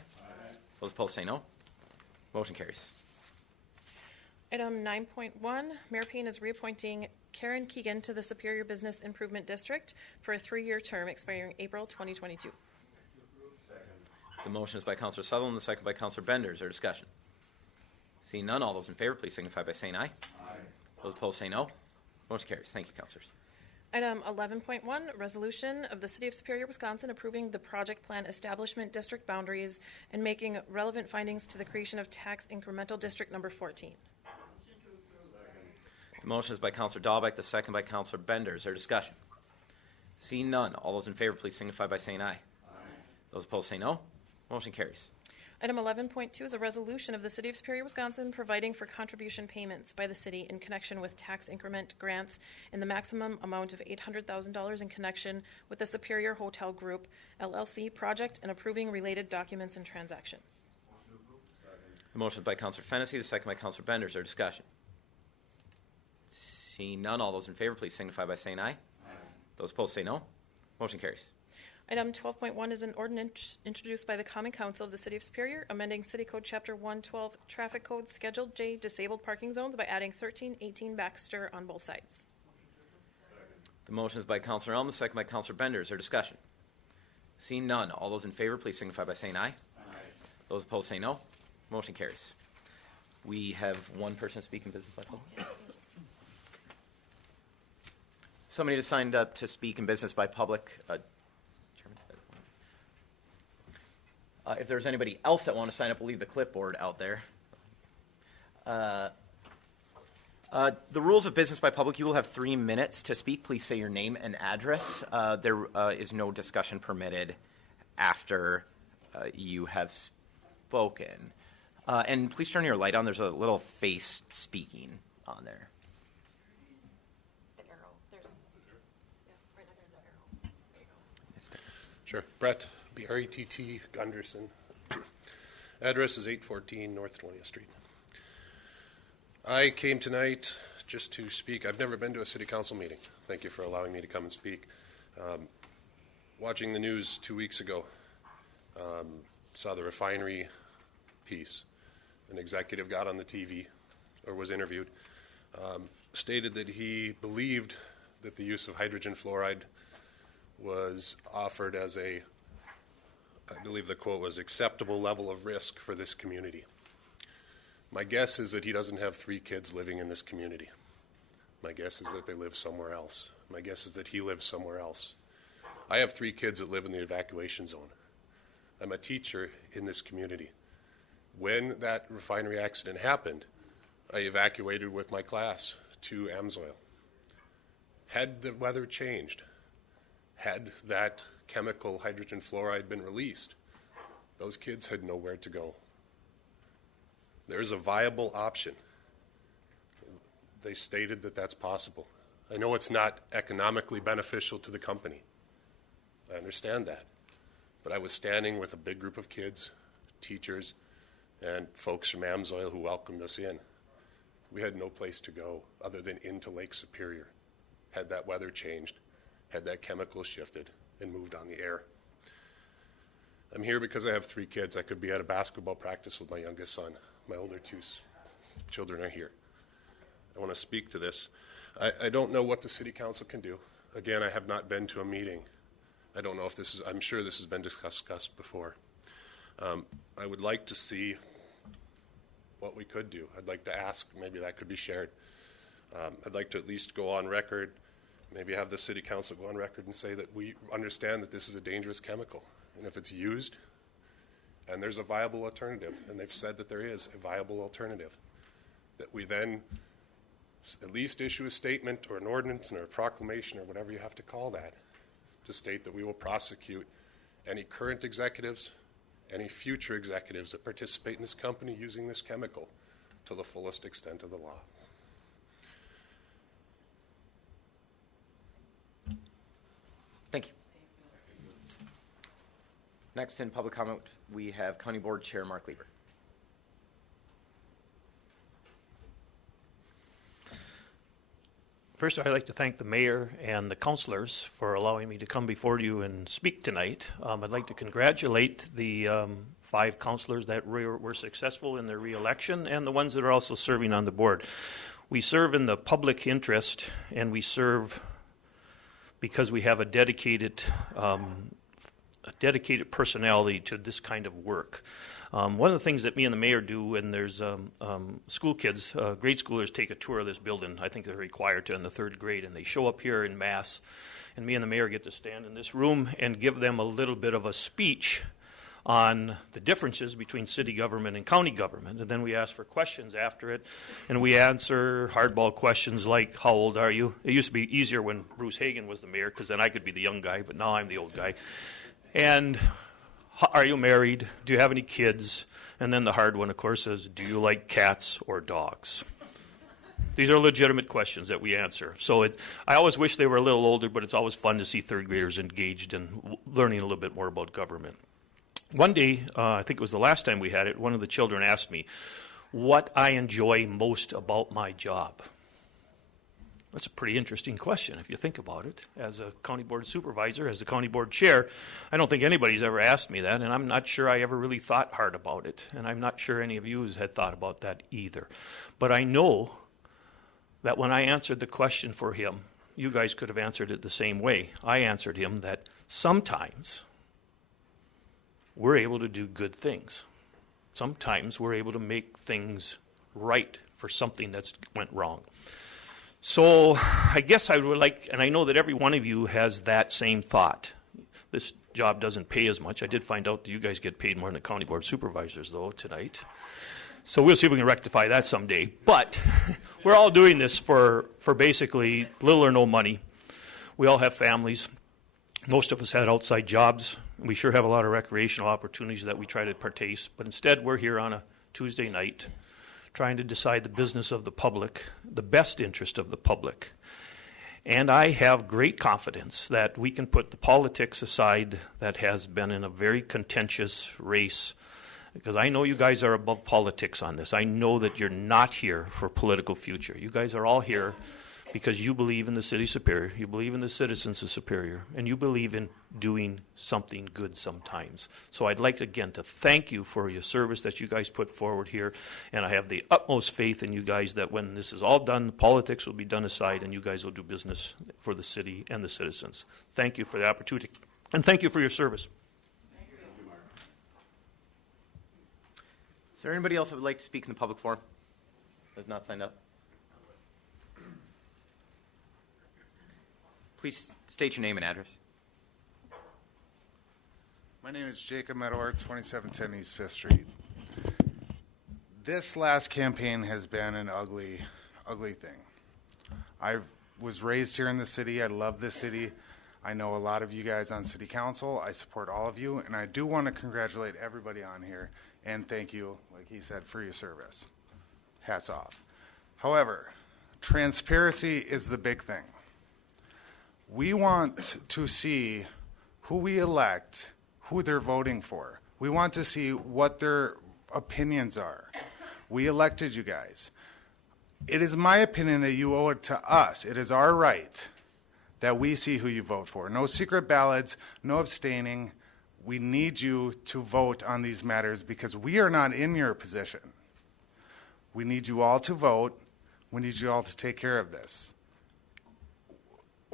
Those opposed say no. Motion carries. Item 9.1, Mayor Payne is reappointing Karen Keegan to the Superior Business Improvement District for a 3-year term expiring April 2022. The motion is by Councilor Sutherland, the second by Councilor Bender. Is there discussion? Seeing none, all those in favor, please signify by saying aye. Those opposed say no. Motion carries. Thank you, councilors. Item 11.1, resolution of the City of Superior, Wisconsin, approving the project plan establishment district boundaries and making relevant findings to the creation of tax incremental district number 14. The motion is by Councilor Dahlbeck, the second by Councilor Bender. Is there discussion? Seeing none, all those in favor, please signify by saying aye. Those opposed say no. Motion carries. Item 11.2 is a resolution of the City of Superior, Wisconsin, providing for contribution payments by the city in connection with tax increment grants in the maximum amount of $800,000 in connection with the Superior Hotel Group, LLC project and approving related documents and transactions. The motion is by Councilor Fennessy, the second by Councilor Bender. Is there discussion? Seeing none, all those in favor, please signify by saying aye. Those opposed say no. Motion carries. Item 12.1 is an ordinance introduced by the Common Council of the City of Superior, amending City Code Chapter 112 Traffic Code Schedule J disabled parking zones by adding 1318 Baxter on both sides. The motion is by Councilor Elm, the second by Councilor Bender. Is there discussion? Seeing none, all those in favor, please signify by saying aye. Those opposed say no. Motion carries. We have one person speaking business by public. Somebody just signed up to speak in business by public. If there's anybody else that want to sign up, we'll leave the clipboard out there. The rules of business by public, you will have 3 minutes to speak. Please say your name and address. There is no discussion permitted after you have spoken. And please turn your light on. There's a little face speaking on there. The arrow. There's, right next to the arrow. There you go. Sure. Brett, B-R-E-T-T, Gunderson. Address is 814 North 20th Street. I came tonight just to speak. I've never been to a city council meeting. Thank you for allowing me to come and speak. Watching the news 2 weeks ago, saw the refinery piece. An executive got on the TV, or was interviewed, stated that he believed that the use of hydrogen fluoride was offered as a, I believe the quote was, acceptable level of risk for this community. My guess is that he doesn't have 3 kids living in this community. My guess is that they live somewhere else. My guess is that he lives somewhere else. I have 3 kids that live in the evacuation zone. I'm a teacher in this community. When that refinery accident happened, I evacuated with my class to Amsoil. Had the weather changed, had that chemical hydrogen fluoride been released, those kids had nowhere to go. There's a viable option. They stated that that's possible. I know it's not economically beneficial to the company. I understand that. But I was standing with a big group of kids, teachers, and folks from Amsoil who welcomed us in. We had no place to go other than into Lake Superior. Had that weather changed, had that chemical shifted and moved on the air. I'm here because I have 3 kids. I could be at a basketball practice with my youngest son. My older 2 children are here. I want to speak to this. I don't know what the city council can do. Again, I have not been to a meeting. I don't know if this is, I'm sure this has been discussed before. I would like to see what we could do. I'd like to ask, maybe that could be shared. I'd like to at least go on record, maybe have the city council go on record and say that we understand that this is a dangerous chemical. And if it's used, and there's a viable alternative, and they've said that there is a viable alternative, that we then at least issue a statement or an ordinance or a proclamation or whatever you have to call that to state that we will prosecute any current executives, any future executives that participate in this company using this chemical to the fullest extent of the law. Thank you. Next in public comment, we have County Board Chair Mark Lieber. First, I'd like to thank the mayor and the councilors for allowing me to come before you and speak tonight. I'd like to congratulate the 5 councilors that were successful in their re-election and the ones that are also serving on the board. We serve in the public interest, and we serve because we have a dedicated a dedicated personality to this kind of work. One of the things that me and the mayor do when there's school kids, grade schoolers take a tour of this building. I think they're required to in the third grade, and they show up here in mass, and me and the mayor get to stand in this room and give them a little bit of a speech on the differences between city government and county government. And then we ask for questions after it, and we answer hardball questions like, how old are you? It used to be easier when Bruce Hagan was the mayor, because then I could be the young guy, but now I'm the old guy. And are you married? Do you have any kids? And then the hard one, of course, is, do you like cats or dogs? These are legitimate questions that we answer. So I always wish they were a little older, but it's always fun to see third graders engaged in learning a little bit more about government. One day, I think it was the last time we had it, one of the children asked me what I enjoy most about my job. That's a pretty interesting question if you think about it. As a county board supervisor, as a county board chair, I don't think anybody's ever asked me that, and I'm not sure I ever really thought hard about it, and I'm not sure any of you had thought about that either. But I know that when I answered the question for him, you guys could have answered it the same way. I answered him that sometimes we're able to do good things. Sometimes we're able to make things right for something that's went wrong. So I guess I would like, and I know that every one of you has that same thought. This job doesn't pay as much. I did find out that you guys get paid more than the county board supervisors, though, tonight. So we'll see if we can rectify that someday. But we're all doing this for basically little or no money. We all have families. Most of us had outside jobs. We sure have a lot of recreational opportunities that we try to partake, but instead we're here on a Tuesday night trying to decide the business of the public, the best interest of the public. And I have great confidence that we can put the politics aside that has been in a very contentious race, because I know you guys are above politics on this. I know that you're not here for political future. You guys are all here because you believe in the city Superior, you believe in the citizens of Superior, and you believe in doing something good sometimes. So I'd like, again, to thank you for your service that you guys put forward here, and I have the utmost faith in you guys that when this is all done, politics will be done aside, and you guys will do business for the city and the citizens. Thank you for the opportunity, and thank you for your service. Is there anybody else that would like to speak in the public forum that has not signed up? Please state your name and address. My name is Jacob Meadowart, 2710 East 5th Street. This last campaign has been an ugly, ugly thing. I was raised here in the city. I love this city. I know a lot of you guys on city council. I support all of you, and I do want to congratulate everybody on here and thank you, like he said, for your service. Hats off. However, transparency is the big thing. We want to see who we elect, who they're voting for. We want to see what their opinions are. We elected you guys. It is my opinion that you owe it to us. It is our right that we see who you vote for. No secret ballots, no abstaining. We need you to vote on these matters because we are not in your position. We need you all to vote. We need you all to take care of this.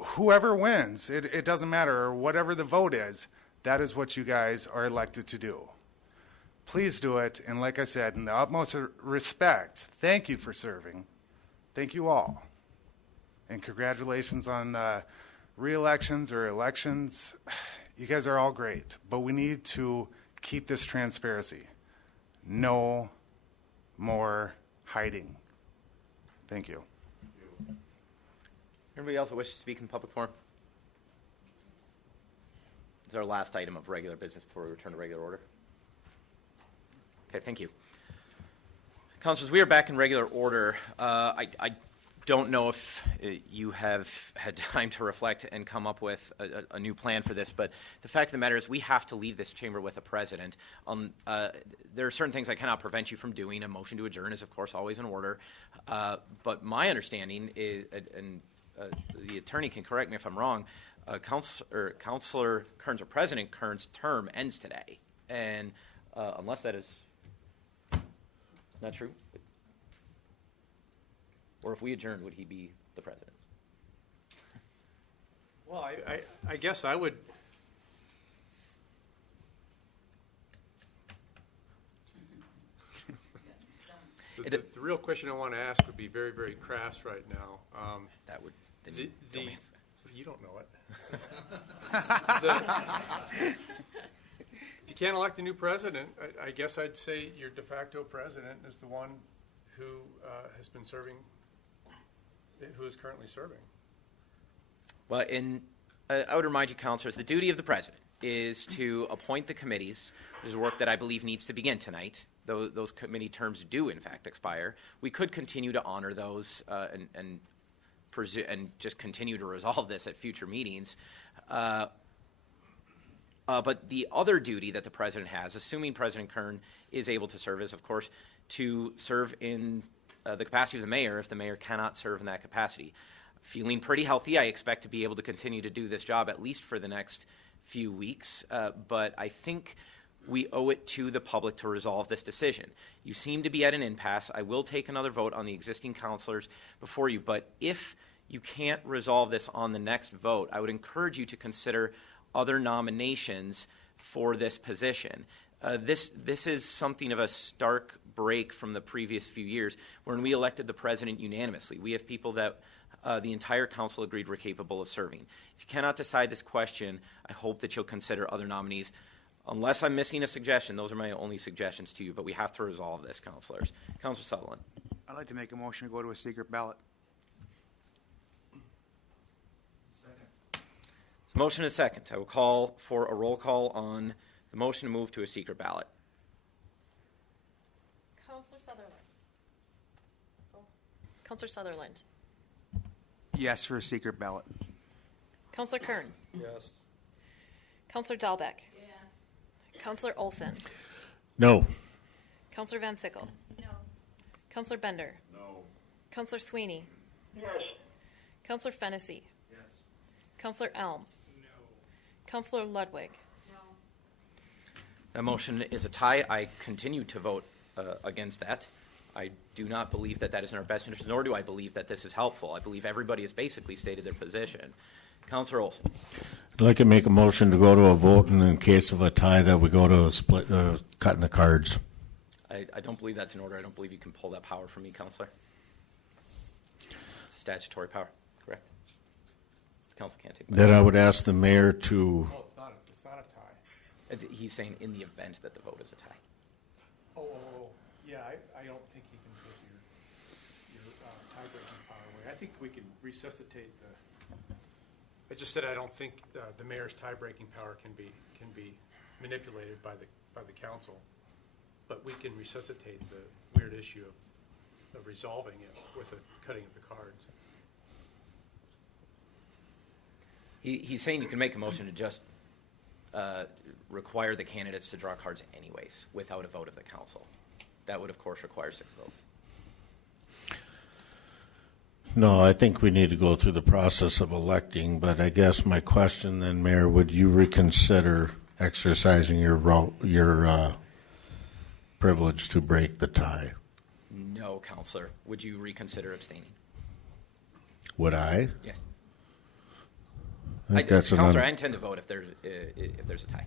Whoever wins, it doesn't matter, or whatever the vote is, that is what you guys are elected to do. Please do it, and like I said, in the utmost respect, thank you for serving. Thank you all. And congratulations on re-elections or elections. You guys are all great, but we need to keep this transparency. No more hiding. Thank you. Anybody else that wishes to speak in the public forum? This is our last item of regular business before we return to regular order. Okay, thank you. Councilors, we are back in regular order. I don't know if you have had time to reflect and come up with a new plan for this, but the fact of the matter is we have to leave this chamber with a president. There are certain things I cannot prevent you from doing. A motion to adjourn is, of course, always in order. But my understanding is, and the attorney can correct me if I'm wrong, Councilor Kearns, or President Kearns' term ends today. And unless that is not true, or if we adjourn, would he be the president? Well, I guess I would The real question I want to ask would be very, very crass right now. That would. You don't know it. If you can't elect a new president, I guess I'd say your de facto president is the one who has been serving, who is currently serving. Well, I would remind you, councilors, the duty of the president is to appoint the committees. There's work that I believe needs to begin tonight. Those committee terms do, in fact, expire. We could continue to honor those and just continue to resolve this at future meetings. But the other duty that the president has, assuming President Kern is able to serve, is, of course, to serve in the capacity of the mayor if the mayor cannot serve in that capacity. Feeling pretty healthy, I expect to be able to continue to do this job at least for the next few weeks. But I think we owe it to the public to resolve this decision. You seem to be at an impasse. I will take another vote on the existing councilors before you, but if you can't resolve this on the next vote, I would encourage you to consider other nominations for this position. This is something of a stark break from the previous few years when we elected the president unanimously. We have people that the entire council agreed were capable of serving. If you cannot decide this question, I hope that you'll consider other nominees. Unless I'm missing a suggestion, those are my only suggestions to you, but we have to resolve this, councilors. Councilor Sutherland. I'd like to make a motion to go to a secret ballot. Motion and second. I will call for a roll call on the motion to move to a secret ballot. Councilor Sutherland. Councilor Sutherland. Yes, for a secret ballot. Councilor Kern. Yes. Councilor Dahlbeck. Yes. Councilor Olson. No. Councilor Van Sickle. No. Councilor Bender. No. Councilor Sweeney. Yes. Councilor Fennessy. Yes. Councilor Elm. No. Councilor Ludwig. No. That motion is a tie. I continue to vote against that. I do not believe that that is in our best interest, nor do I believe that this is helpful. I believe everybody has basically stated their position. Councilor Olson. I'd like to make a motion to go to a vote, and in case of a tie, that we go to a split, cutting the cards. I don't believe that's in order. I don't believe you can pull that power from me, Councilor. It's a statutory power, correct? The council can't take that. Then I would ask the mayor to... Oh, it's not a tie. He's saying in the event that the vote is a tie. Yeah, I don't think you can take your tie-breaking power away. I think we can resuscitate I just said I don't think the mayor's tie-breaking power can be manipulated by the council, but we can resuscitate the weird issue of resolving it with a cutting of the cards. He's saying you can make a motion to just require the candidates to draw cards anyways without a vote of the council. That would, of course, require 6 votes. No, I think we need to go through the process of electing, but I guess my question then, Mayor, would you reconsider exercising your privilege to break the tie? No, Councilor. Would you reconsider abstaining? Would I? Yeah. I think that's Councilor, I intend to vote if there's a tie.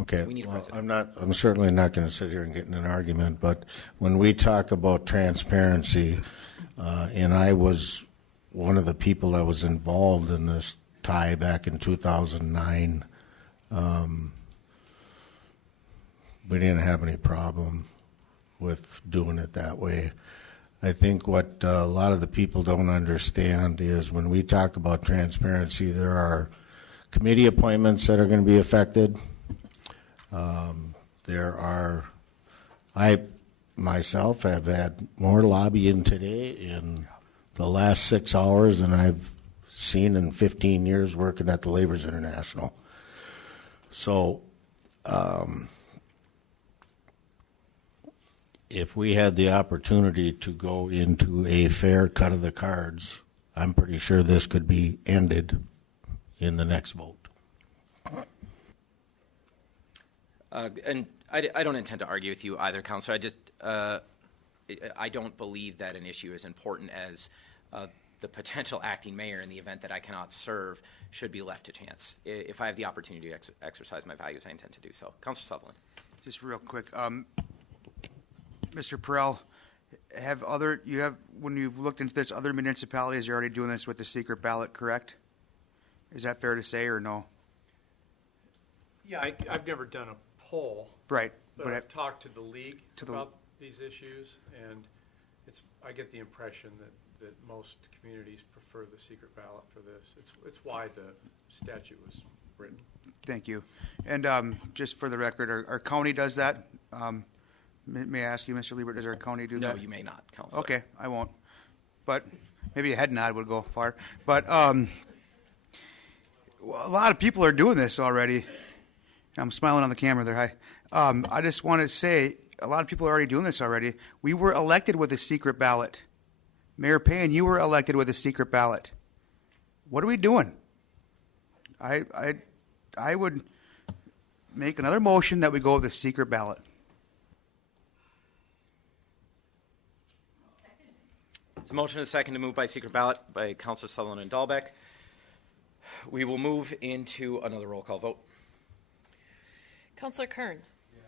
Okay. We need a well, president. I'm certainly not going to sit here and get in an argument, but when we talk about transparency, and I was one of the people that was involved in this tie back in 2009, we didn't have any problem with doing it that way. I think what a lot of the people don't understand is when we talk about transparency, there are committee appointments that are going to be affected. I myself have had more lobbying today in the last 6 hours than I've seen in 15 years working at the Labor's International. So, if we had the opportunity to go into a fair cut of the cards, I'm pretty sure this could be ended in the next vote. And I don't intend to argue with you either, Councilor. I don't believe that an issue as important as the potential acting mayor in the event that I cannot serve should be left to chance. If I have the opportunity to exercise my values, I intend to do so. Councilor Sutherland. Just real quick. Mr. Perrell, when you've looked into this, other municipalities are already doing this with the secret ballot, correct? Is that fair to say or no? Yeah, I've never done a poll. Right. But I've talked to the league about these issues, and I get the impression that most communities prefer the secret ballot for this. It's why the statute was written. Thank you. And just for the record, our county does that. May I ask you, Mr. Liebert, does our county do that? No, you may not, Councilor. Okay, I won't. But maybe a head nod would go far. But a lot of people are doing this already. I'm smiling on the camera there. Hi. I just want to say a lot of people are already doing this already. We were elected with a secret ballot. Mayor Payne, you were elected with a secret ballot. What are we doing? I would make another motion that we go with a secret ballot. It's a motion and a second to move by secret ballot by Councilor Sutherland and Dahlbeck. We will move into another roll call vote. Councilor Kern. Yes.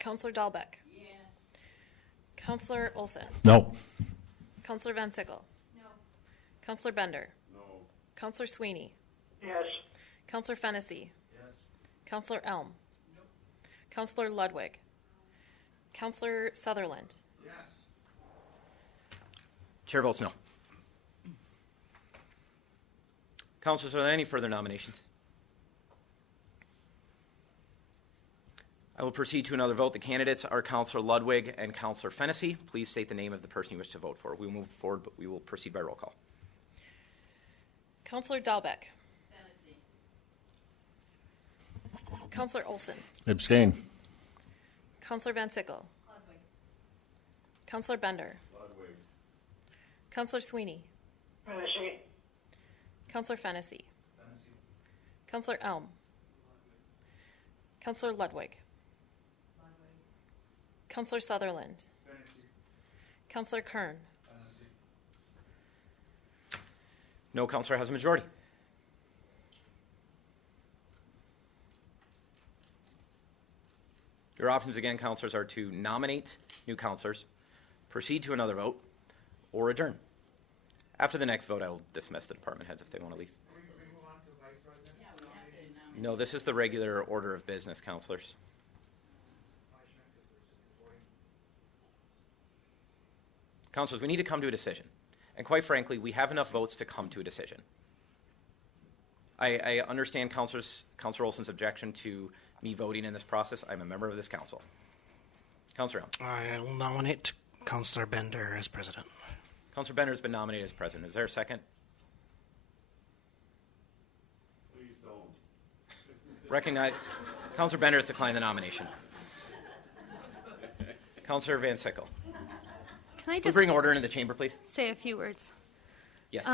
Councilor Dahlbeck. Yes. Councilor Olson. No. Councilor Van Sickle. No. Councilor Bender. No. Councilor Sweeney. Yes. Councilor Fennessy. Yes. Councilor Elm. No. Councilor Ludwig. Councilor Sutherland. Yes. Chair votes no. Councilors, are there any further nominations? I will proceed to another vote. The candidates are Councilor Ludwig and Councilor Fennessy. Please state the name of the person you wish to vote for. We will move forward, but we will proceed by roll call. Councilor Dahlbeck. Fennessy. Councilor Olson. Abstain. Councilor Van Sickle. Ludwig. Councilor Bender. Ludwig. Councilor Sweeney. Fennessy. Councilor Fennessy. Councilor Elm. Councilor Ludwig. Councilor Sutherland. Councilor Kern. No councilor has a majority. Your options again, councilors, are to nominate new councilors, proceed to another vote, or adjourn. After the next vote, I will dismiss the department heads if they want to leave. No, this is the regular order of business, councilors. Councilors, we need to come to a decision. And quite frankly, we have enough votes to come to a decision. I understand Councilor Olson's objection to me voting in this process. I'm a member of this council. Councilor Elm. I will nominate Councilor Bender as president. Councilor Bender has been nominated as president. Is there a second? Please don't. Recognize. Councilor Bender has declined the nomination. Councilor Van Sickle. Can I Can we just bring order into the chamber, please? say a few words? Yes.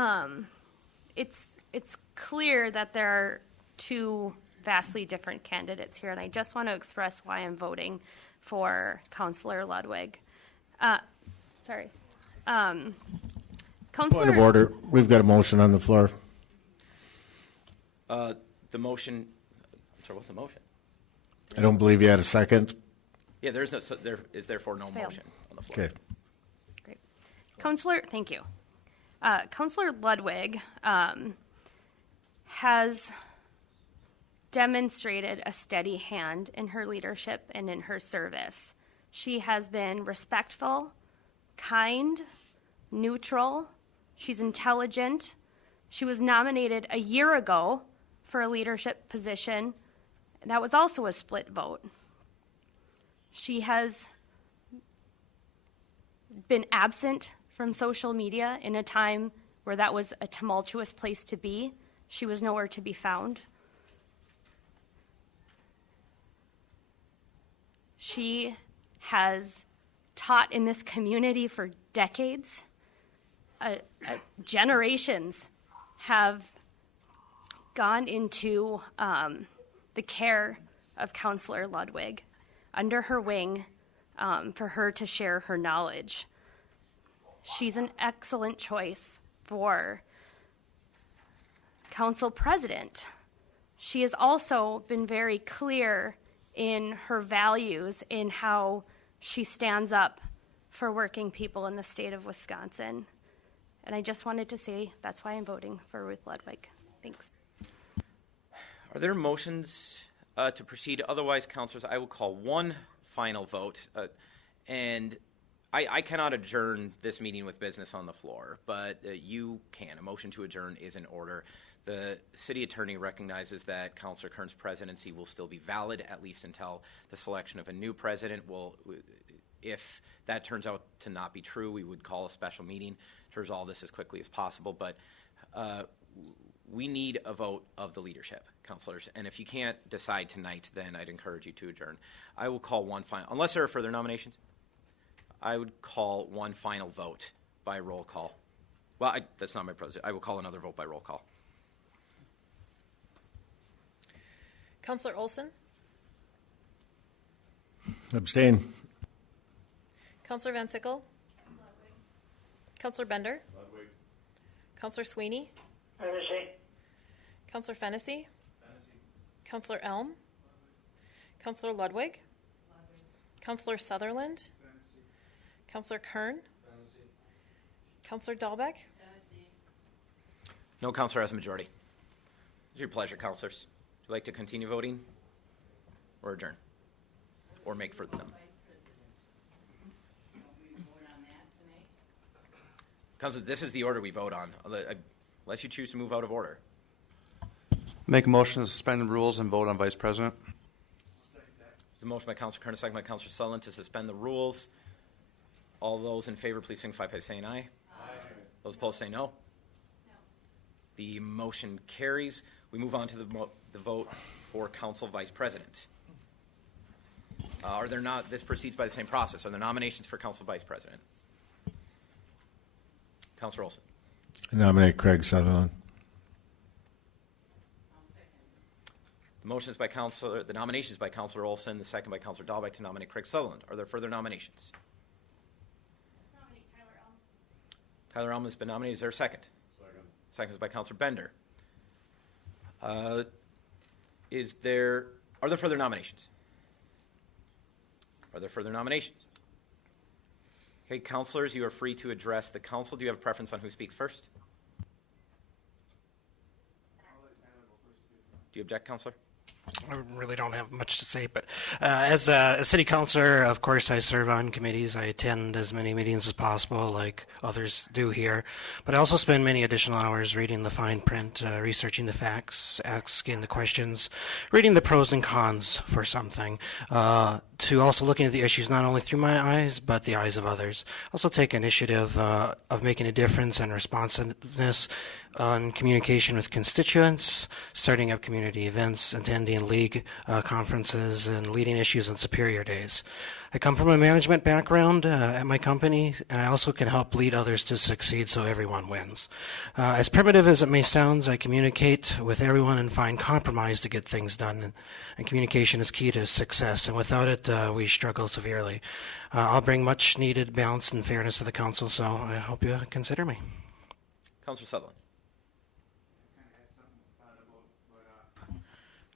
It's clear that there are two vastly different candidates here, and I just want to express why I'm voting for Councilor Ludwig. Sorry. Point Councilor. of order. We've got a motion on the floor. The motion. Sorry, what's the motion? I don't believe you had a second. Yeah, there is therefore no failed. motion on the floor. Okay. Great. Councilor, thank you. Councilor Ludwig has demonstrated a steady hand in her leadership and in her service. She has been respectful, kind, neutral. She's intelligent. She was nominated a year ago for a leadership position. That was also a split vote. She has been absent from social media in a time where that was a tumultuous place to be. She was nowhere to be found. She has taught in this community for decades. Generations have gone into the care of Councilor Ludwig under her wing for her to share her knowledge. She's an excellent choice for council president. She has also been very clear in her values, in how she stands up for working people in the state of Wisconsin. And I just wanted to say that's why I'm voting for Ruth Ludwig. Thanks. Are there motions to proceed? Otherwise, councilors, I will call one final vote. And I cannot adjourn this meeting with business on the floor, but you can. A motion to adjourn is in order. The city attorney recognizes that Councilor Kern's presidency will still be valid, at least until the selection of a new president. If that turns out to not be true, we would call a special meeting to resolve this as quickly as possible. But we need a vote of the leadership, councilors. And if you can't decide tonight, then I'd encourage you to adjourn. I will call one final, unless there are further nominations, I would call one final vote by roll call. Well, that's not my president. I will call another vote by roll call. Councillor Olson? Abstain. Councillor Van Sickle? Councillor Bender? Councillor Sweeney? Councillor Fennessy? Councillor Elm? Councillor Ludwig? Councillor Sutherland? Councillor Kern? Councillor Dahlbeck? No councilor has a majority. It's your pleasure, councilors. Would you like to continue voting or adjourn or make further them? Councilor, this is the order we vote on, unless you choose to move out of order. Make a motion to suspend the rules and vote on Vice President. There's a motion by Councilor Kern, a second by Councilor Sutherland to suspend the rules. All those in favor, please signify by saying aye. Aye. Those opposed say no. No. The motion carries. We move on to the vote for Council Vice President. Are there not? This proceeds by the same process. Are there nominations for Council Vice President? Councilor Olson. I nominate Craig Sutherland. The motion is by Councilor. The nomination is by Councilor Olson. The second by Councilor Dahlbeck to nominate Craig Sutherland. Are there further nominations? Nominate Tyler Elm. Tyler Elm has been nominated. Is there a second? Second. Second is by Councilor Bender. Are there further nominations? Are there further nominations? Okay, councilors, you are free to address the council. Do you have a preference on who speaks first? Do you object, councilor? I really don't have much to say, but as a city councilor, of course, I serve on committees. I attend as many meetings as possible, like others do here. But I also spend many additional hours reading the fine print, researching the facts, asking the questions, reading the pros and cons for something, to also looking at the issues not only through my eyes, but the eyes of others. Also take initiative of making a difference and responsiveness on communication with constituents, starting up community events, attending league conferences, and leading issues on Superior Days. I come from a management background at my company, and I also can help lead others to succeed so everyone wins. As primitive as it may sound, I communicate with everyone and find compromise to get things done, and communication is key to success, and without it, we struggle severely. I'll bring much needed balance and fairness to the council, so I hope you consider me. Councilor Sutherland.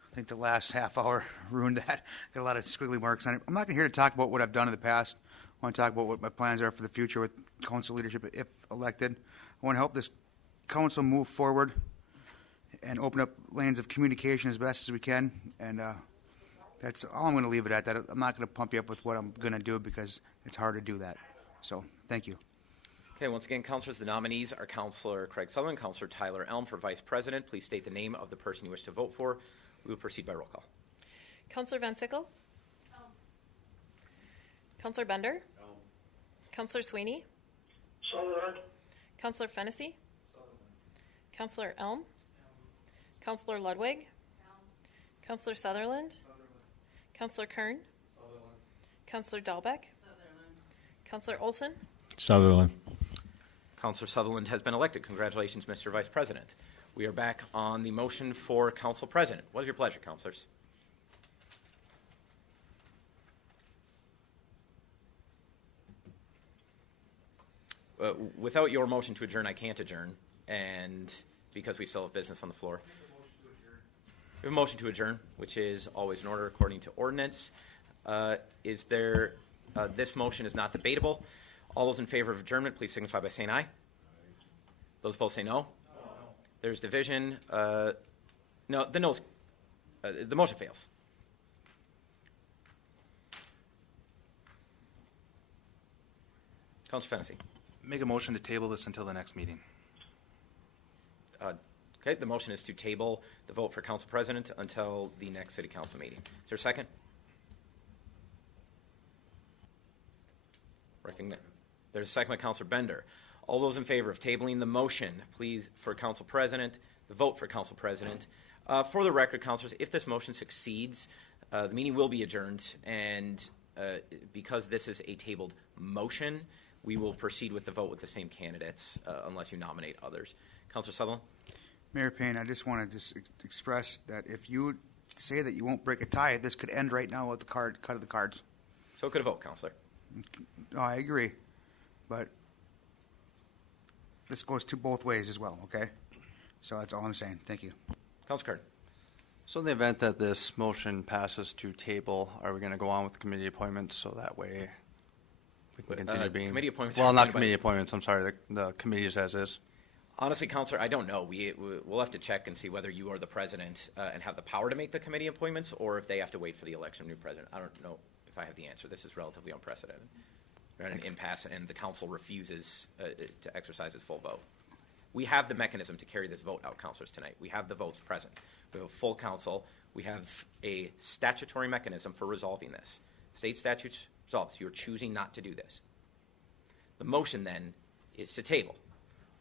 I think the last half hour ruined that. Got a lot of squiggly marks on it. I'm not here to talk about what I've done in the past. I want to talk about what my plans are for the future with council leadership if elected. I want to help this council move forward and open up lanes of communication as best as we can. And that's all I'm going to leave it at. That I'm not going to pump you up with what I'm going to do because it's hard to do that. So thank you. Okay, once again, councilors, the nominees are Councilor Craig Sutherland, Councilor Tyler Elm for Vice President. Please state the name of the person you wish to vote for. We will proceed by roll call. Councillor Van Sickle? Councillor Bender? Councillor Sweeney? Sutherland. Councillor Fennessy? Councillor Elm? Councillor Ludwig? Councillor Sutherland? Councillor Kern? Councillor Dahlbeck? Councillor Olson? Sutherland. Councilor Sutherland has been elected. Congratulations, Mr. Vice President. We are back on the motion for Council President. What is your pleasure, councilors? Without your motion to adjourn, I can't adjourn, and because we still have business on the floor. We have a motion to adjourn, which is always in order according to ordinance. This motion is not debatable. All those in favor of adjournment, please signify by saying aye. Those opposed say no. There's division. No, the no's. The motion fails. Councilor Fennessy. Make a motion to table this until the next meeting. Okay, the motion is to table the vote for council president until the next city council meeting. Is there a second? There's a second by Councilor Bender. All those in favor of tabling the motion, please, for council president, the vote for council president. For the record, councilors, if this motion succeeds, the meeting will be adjourned, and because this is a tabled motion, we will proceed with the vote with the same candidates unless you nominate others. Councilor Sutherland? Mayor Payne, I just want to express that if you say that you won't break a tie, this could end right now with the cut of the cards. So could a vote, Councilor. Oh, I agree, but this goes to both ways as well, okay? So that's all I'm saying. Thank you. Councilor Card. So in the event that this motion passes to table, are we going to go on with the committee appointments so that way we can continue being... Committee appointments... Well, not committee appointments. I'm sorry, the committees as is. Honestly, Councilor, I don't know. We'll have to check and see whether you are the president and have the power to make the committee appointments, or if they have to wait for the election of new president. I don't know if I have the answer. This is relatively unprecedented. We're at an impasse, and the council refuses to exercise its full vote. We have the mechanism to carry this vote out, councilors, tonight. We have the votes present. We have a full council. We have a statutory mechanism for resolving this. State statutes resolves. You're choosing not to do this. The motion, then, is to table.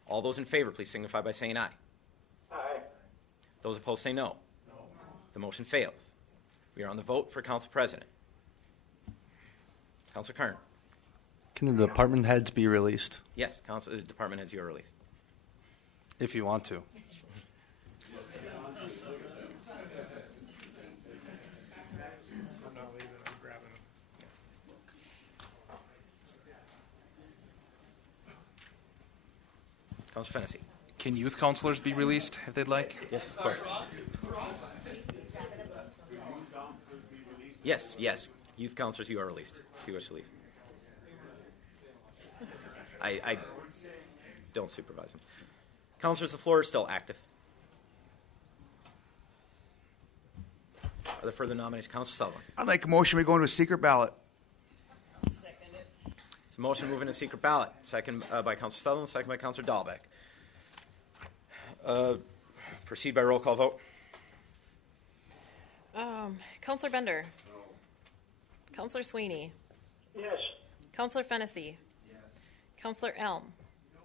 All those in favor, please signify by saying aye. Aye. Those opposed say no. No. The motion fails. We are on the vote for council president. Councilor Kern. Can the department heads be released? Yes, the department heads, you are released. If you want to. Councilor Fennessy. Can youth counselors be released if they'd like? Yes, of course. Yes. Youth counselors, you are released if you wish to leave. I don't supervise them. Counselors, the floor is still active. Are there further nominations? Councilor Sullivan. I'd like a motion we go into a secret ballot. It's a motion moving to secret ballot. Second by Councilor Sutherland, second by Councilor Dahlbeck. Proceed by roll call vote. Councilor Bender. No. Councilor Sweeney. Yes. Councilor Fennessy. Yes. Councilor Elm. No.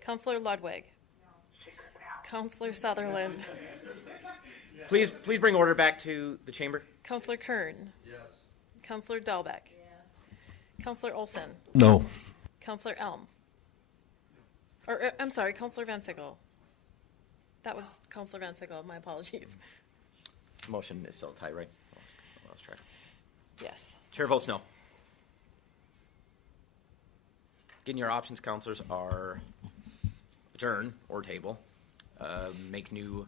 Councilor Ludwig. No. Councilor Sutherland. Please bring order back to the chamber. Councilor Kern. Yes. Councilor Dahlbeck. Yes. Councilor Olson. No. Councilor Elm. I'm sorry, Councilor Van Sickle. That was Councilor Van Sickle. My apologies. Motion is still tight, right? Let's try. Yes. Chair votes no. Again, your options, councilors, are adjourn or table, make new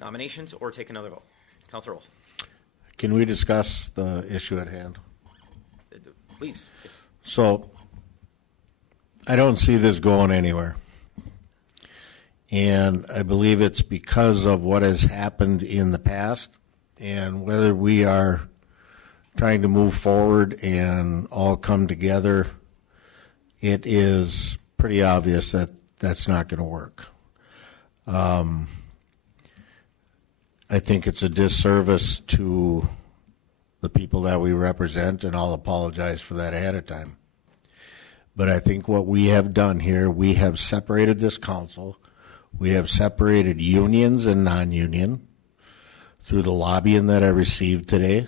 nominations, or take another vote. Councilor Olson. Can we discuss the issue at hand? Please. So, I don't see this going anywhere. And I believe it's because of what has happened in the past, and whether we are trying to move forward and all come together, it is pretty obvious that that's not going to work. I think it's a disservice to the people that we represent, and I'll apologize for that ahead of time. But I think what we have done here, we have separated this council. We have separated unions and non-union through the lobbying that I received today.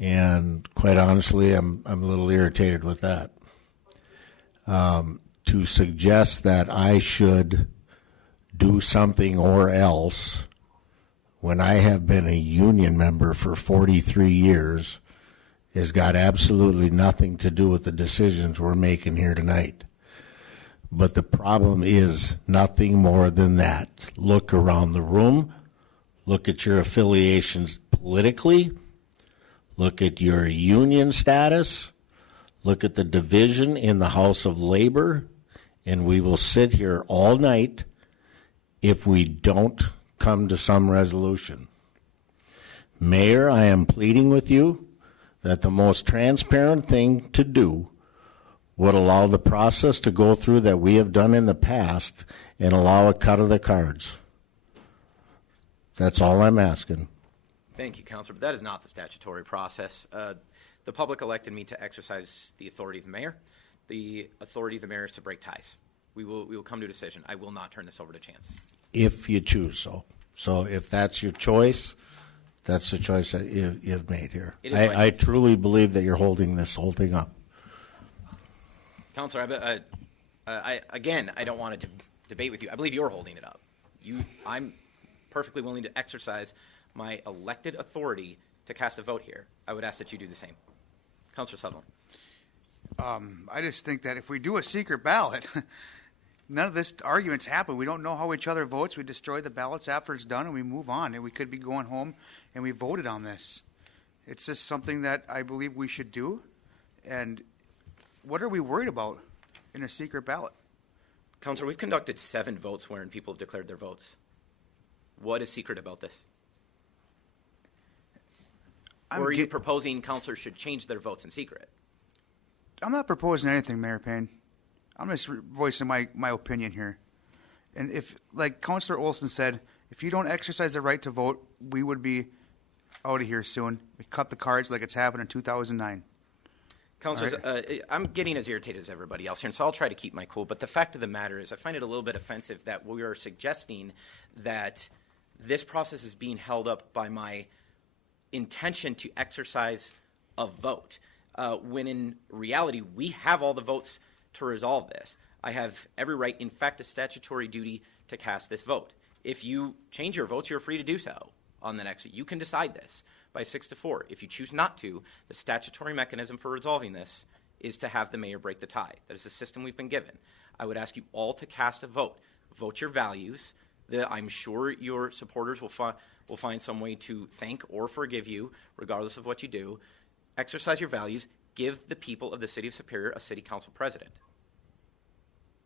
And quite honestly, I'm a little irritated with that. To suggest that I should do something or else when I have been a union member for 43 years has got absolutely nothing to do with the decisions we're making here tonight. But the problem is nothing more than that. Look around the room. Look at your affiliations politically. Look at your union status. look at the division in the House of Labor, and we will sit here all night if we don't come to some resolution. Mayor, I am pleading with you that the most transparent thing to do would allow the process to go through that we have done in the past and allow a cut of the cards. That's all I'm asking. Thank you, Councilor, but that is not the statutory process. The public elected me to exercise the authority of the mayor. The authority of the mayor is to break ties. We will come to a decision. I will not turn this over to chance. If you choose so. So if that's your choice, that's the choice that you've made here. I truly believe that you're holding this whole thing up. Councilor, I don't want to debate with you. I believe you're holding it up. I'm perfectly willing to exercise my elected authority to cast a vote here. I would ask that you do the same. Councilor Sutherland. I just think that if we do a secret ballot, none of this arguments happen. We don't know how each other votes. We destroy the ballots after it's done, and we move on. And we could be going home, and we voted on this. It's just something that I believe we should do. And what are we worried about in a secret ballot? Councilor, we've conducted 7 votes wherein people have declared their votes. What is secret about this? Or are you proposing councilors should change their votes in secret? I'm not proposing anything, Mayor Payne. I'm just voicing my opinion here. And if, like Councilor Olson said, if you don't exercise the right to vote, we would be out of here soon. We cut the cards like it's happened in 2009. Councilors, I'm getting as irritated as everybody else here, and so I'll try to keep my cool. But the fact of the matter is I find it a little bit offensive that we are suggesting that this process is being held up by my intention to exercise a vote, when in reality we have all the votes to resolve this. I have every right, in fact, a statutory duty to cast this vote. If you change your votes, you're free to do so on the next. You can decide this by 6-4. If you choose not to, the statutory mechanism for resolving this is to have the mayor break the tie. That is the system we've been given. I would ask you all to cast a vote. Vote your values. I'm sure your supporters will find some way to thank or forgive you, regardless of what you do. Exercise your values. Give the people of the city of Superior a city council president.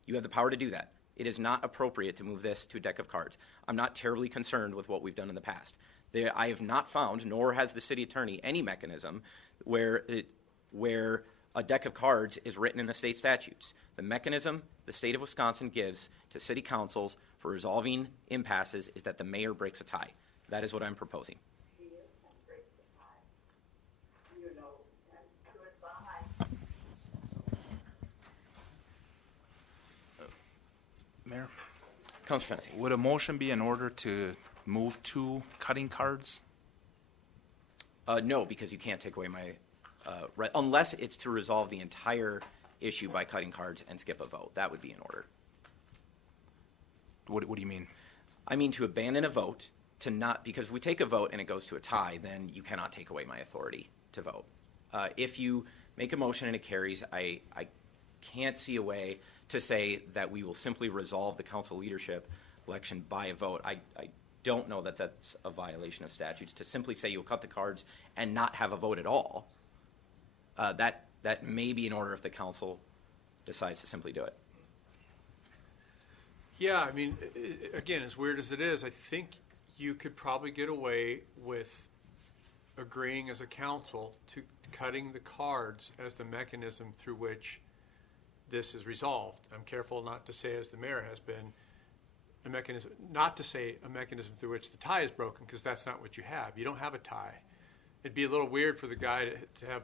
You have the power to do that. It is not appropriate to move this to a deck of cards. I'm not terribly concerned with what we've done in the past. I have not found, nor has the city attorney, any mechanism where a deck of cards is written in the state statutes. The mechanism the state of Wisconsin gives to city councils for resolving impasses is that the mayor breaks a tie. That is what I'm proposing. Mayor? Councilor Fennessy. Would a motion be in order to move to cutting cards? No, because you can't take away my, unless it's to resolve the entire issue by cutting cards and skip a vote. That would be in order. What do you mean? I mean to abandon a vote, to not, because if we take a vote and it goes to a tie, then you cannot take away my authority to vote. If you make a motion and it carries, I can't see a way to say that we will simply resolve the council leadership election by a vote. I don't know that that's a violation of statutes to simply say you'll cut the cards and not have a vote at all. That may be in order if the council decides to simply do it. Yeah, I mean, again, as weird as it is, I think you could probably get away with agreeing as a council to cutting the cards as the mechanism through which this is resolved. I'm careful not to say, as the mayor has been, a mechanism, not to say a mechanism through which the tie is broken, because that's not what you have. You don't have a tie. It'd be a little weird for the guy to have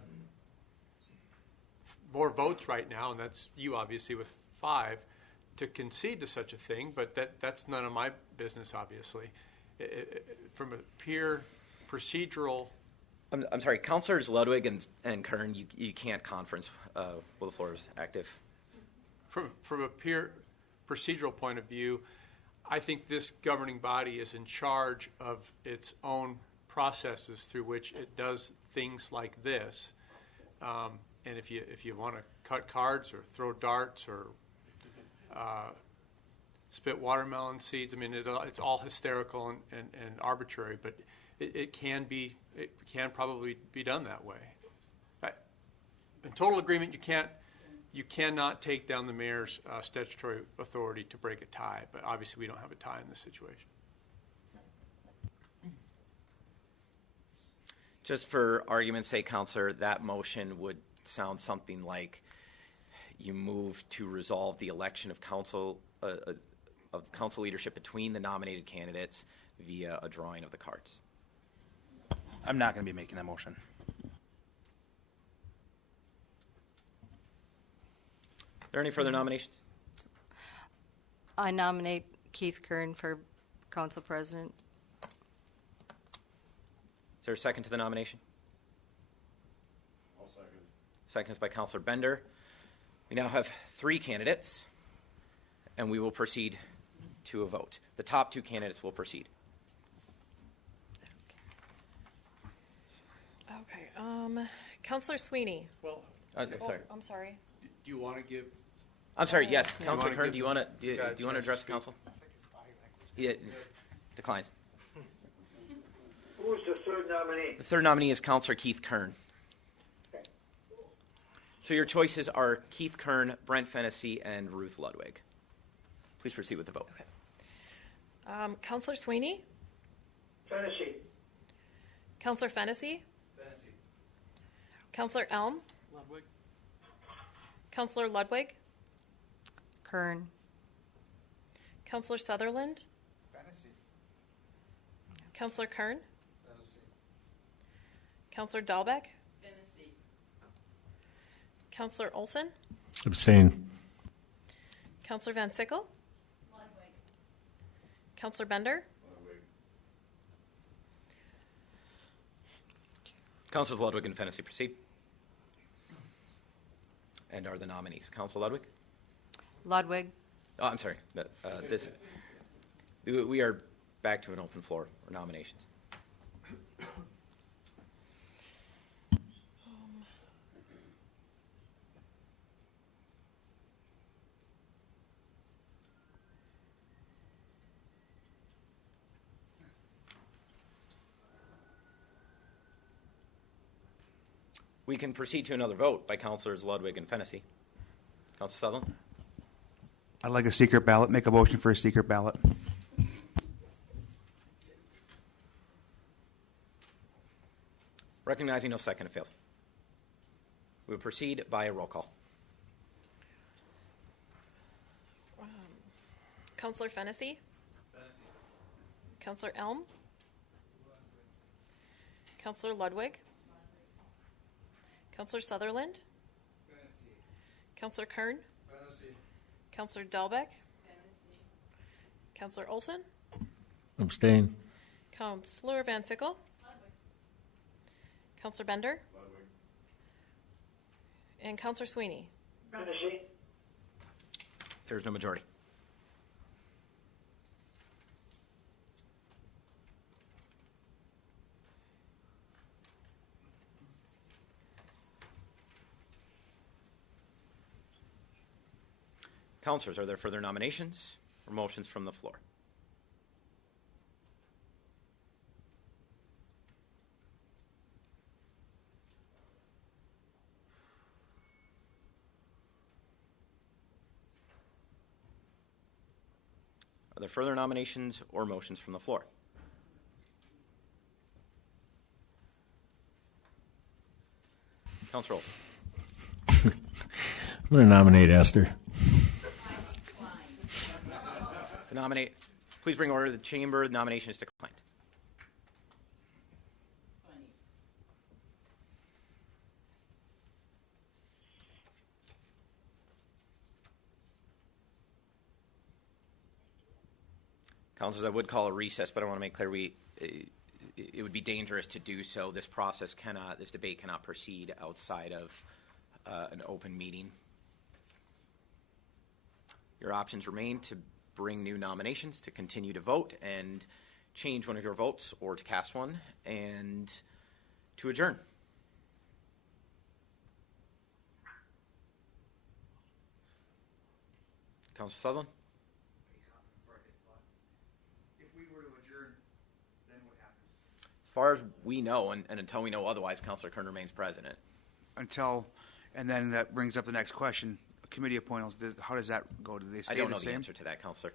more votes right now, and that's you obviously with 5, to concede to such a thing, but that's none of my business, obviously. From a pure procedural... I'm sorry, Councilors Ludwig and Kern, you can't conference while the floor is active. From a pure procedural point of view, I think this governing body is in charge of its own processes through which it does things like this. And if you want to cut cards or throw darts or spit watermelon seeds, I mean, it's all hysterical and arbitrary, but it can probably be done that way. total agreement, you cannot take down the mayor's statutory authority to break a tie, but obviously we don't have a tie in this situation. Just for argument's sake, Counselor, that motion would sound something like you move to resolve the election of council leadership between the nominated candidates via a drawing of the cards. I'm not going to be making that motion. Are there any further nominations? I nominate Keith Kern for council president. Is there a second to the nomination? I'll second. Second is by Councilor Bender. We now have 3 candidates, and we will proceed to a vote. The top 2 candidates will proceed. Okay. Councilor Sweeney. Well, I'm sorry. I'm sorry. Do you want to give? I'm sorry. Yes, Do you Councilor wanna Kern. give Do you want the guy a to chance address to the council? He declines. Who's the third nominee? The third nominee is Councilor Keith Kern. So your choices are Keith Kern, Brent Fennessy, and Ruth Ludwig. Please proceed with the vote. Okay. Councilor Sweeney. Tennessee. Councilor Fennessy. Fennessy. Councilor Elm. Ludwig. Councilor Ludwig. Kern. Councilor Sutherland. Fantasy. Councilor Kern. Fantasy. Councilor Dahlbeck. Councilor Olson. Abstain. Councilor Van Sickle. Councilor Bender. Councilors Ludwig and Fennessy, proceed. And are the nominees. Councilor Ludwig? Ludwig. Oh, I'm sorry. We are back to an open floor for nominations. We can proceed to another vote by Councilors Ludwig and Fennessy. Councilor Sutherland? I'd like a secret ballot. Make a motion for a secret ballot. Recognizing no second, it fails. We will proceed by a roll call. Councilor Fennessy. Councilor Elm. Councilor Ludwig. Councilor Sutherland. Councilor Kern. Councilor Dahlbeck. Councilor Olson. Abstain. Councilor Van Sickle. Councilor Bender. And Councilor Sweeney. Tennessee. There is no majority. Councilors, are there further nominations or motions from the floor? Are there further nominations or motions from the floor? Councilor Olson. I'm going to nominate Esther. To nominate, please bring order to the chamber. The nomination is declined. Councilors, I would call a recess, but I want to make clear it would be dangerous to do so. This debate cannot proceed outside of an open meeting. Your options remain to bring new nominations, to continue to vote and change one of your votes, or to cast one, and to adjourn. Councilor Sutherland? If we were to adjourn, then what happens? As far as we know, and until we know otherwise, Councilor Kern remains president. Until And then that brings up the next question, committee appointments, how does that go? Do they stay I don't the know same? the answer to that, Counselor.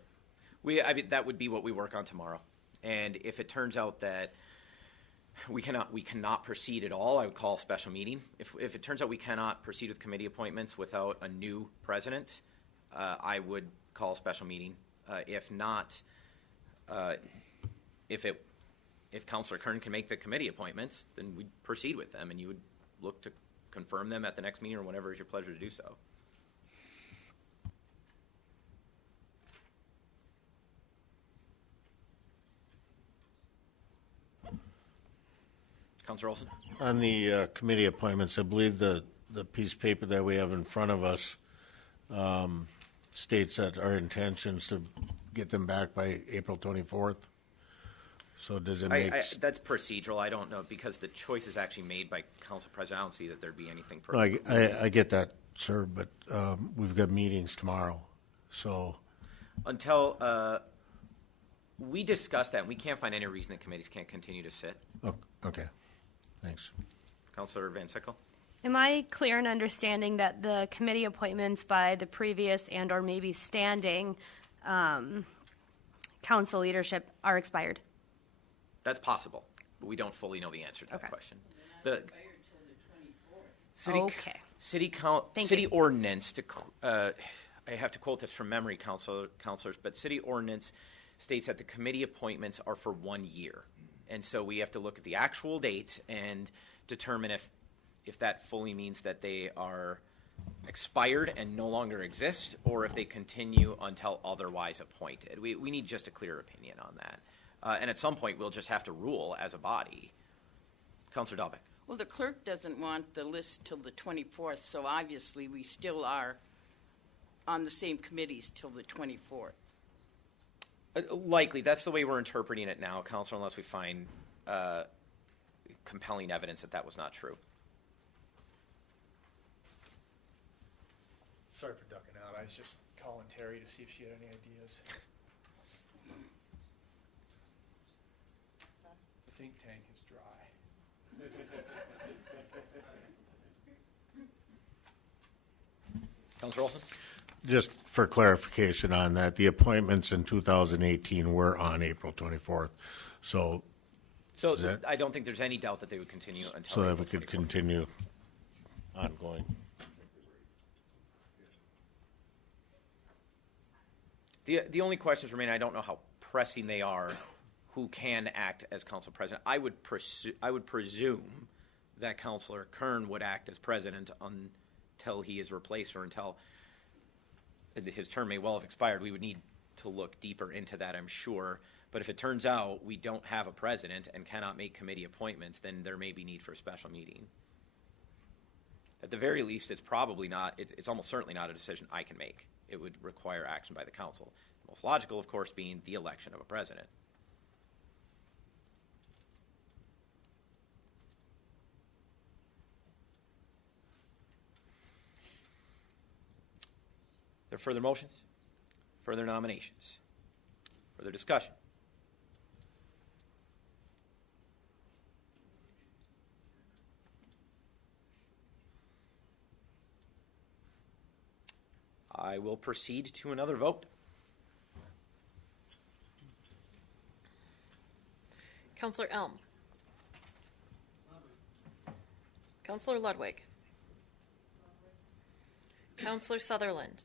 That would be what we work on tomorrow. And if it turns out that we cannot proceed at all, I would call a special meeting. If it turns out we cannot proceed with committee appointments without a new president, I would call a special meeting. If not, if Councilor Kern can make the committee appointments, then we'd proceed with them, and you would look to confirm them at the next meeting or whenever it's your pleasure to do so. Councilor Olson? On the committee appointments, I believe the piece of paper that we have in front of us states that our intentions to get them back by April 24th. So does it make... That's procedural. I don't know, because the choice is actually made by Council President. I don't see that there'd be anything... I get that, sir, but we've got meetings tomorrow, so... Until we discussed that, and we can't find any reason that committees can't continue to sit. Oh, okay. Thanks. Councilor Van Sickle? Am I clear in understanding that the committee appointments by the previous and or maybe standing council leadership are expired? That's possible, but we don't fully know the answer to that question. City ordinance, I have to quote this from memory, councilors, but city ordinance states that the committee appointments are for 1 year. And so we have to look at the actual date and determine if that fully means that they are expired and no longer exist, or if they continue until otherwise appointed. We need just a clear opinion on that. And at some point, we'll just have to rule as a body. Councilor Dahlbeck. Well, the clerk doesn't want the list till the 24th, so obviously we still are on the same committees till the 24th. Likely. That's the way we're interpreting it now, Councilor, unless we find compelling evidence that was not true. Sorry for ducking out. I was just calling Terry to see if she had any ideas. The think tank is dry. Councilor Olson? Just for clarification on that, the appointments in 2018 were on April 24th. So I don't think there's any doubt that they would continue until... So that we could continue ongoing. The only questions remain, I don't know how pressing they are, who can act as council president. I would presume that Councilor Kern would act as president until he is replaced or until his term may well have expired. We would need to look deeper into that, I'm sure. But if it turns out we don't have a president and cannot make committee appointments, then there may be need for a special meeting. At the very least, it's almost certainly not a decision I can make. It would require action by the council. The most logical, of course, being the election of a president. Are there further motions? Further nominations? Further discussion? I will proceed to another vote. Councilor Elm. Councilor Ludwig. Councilor Sutherland.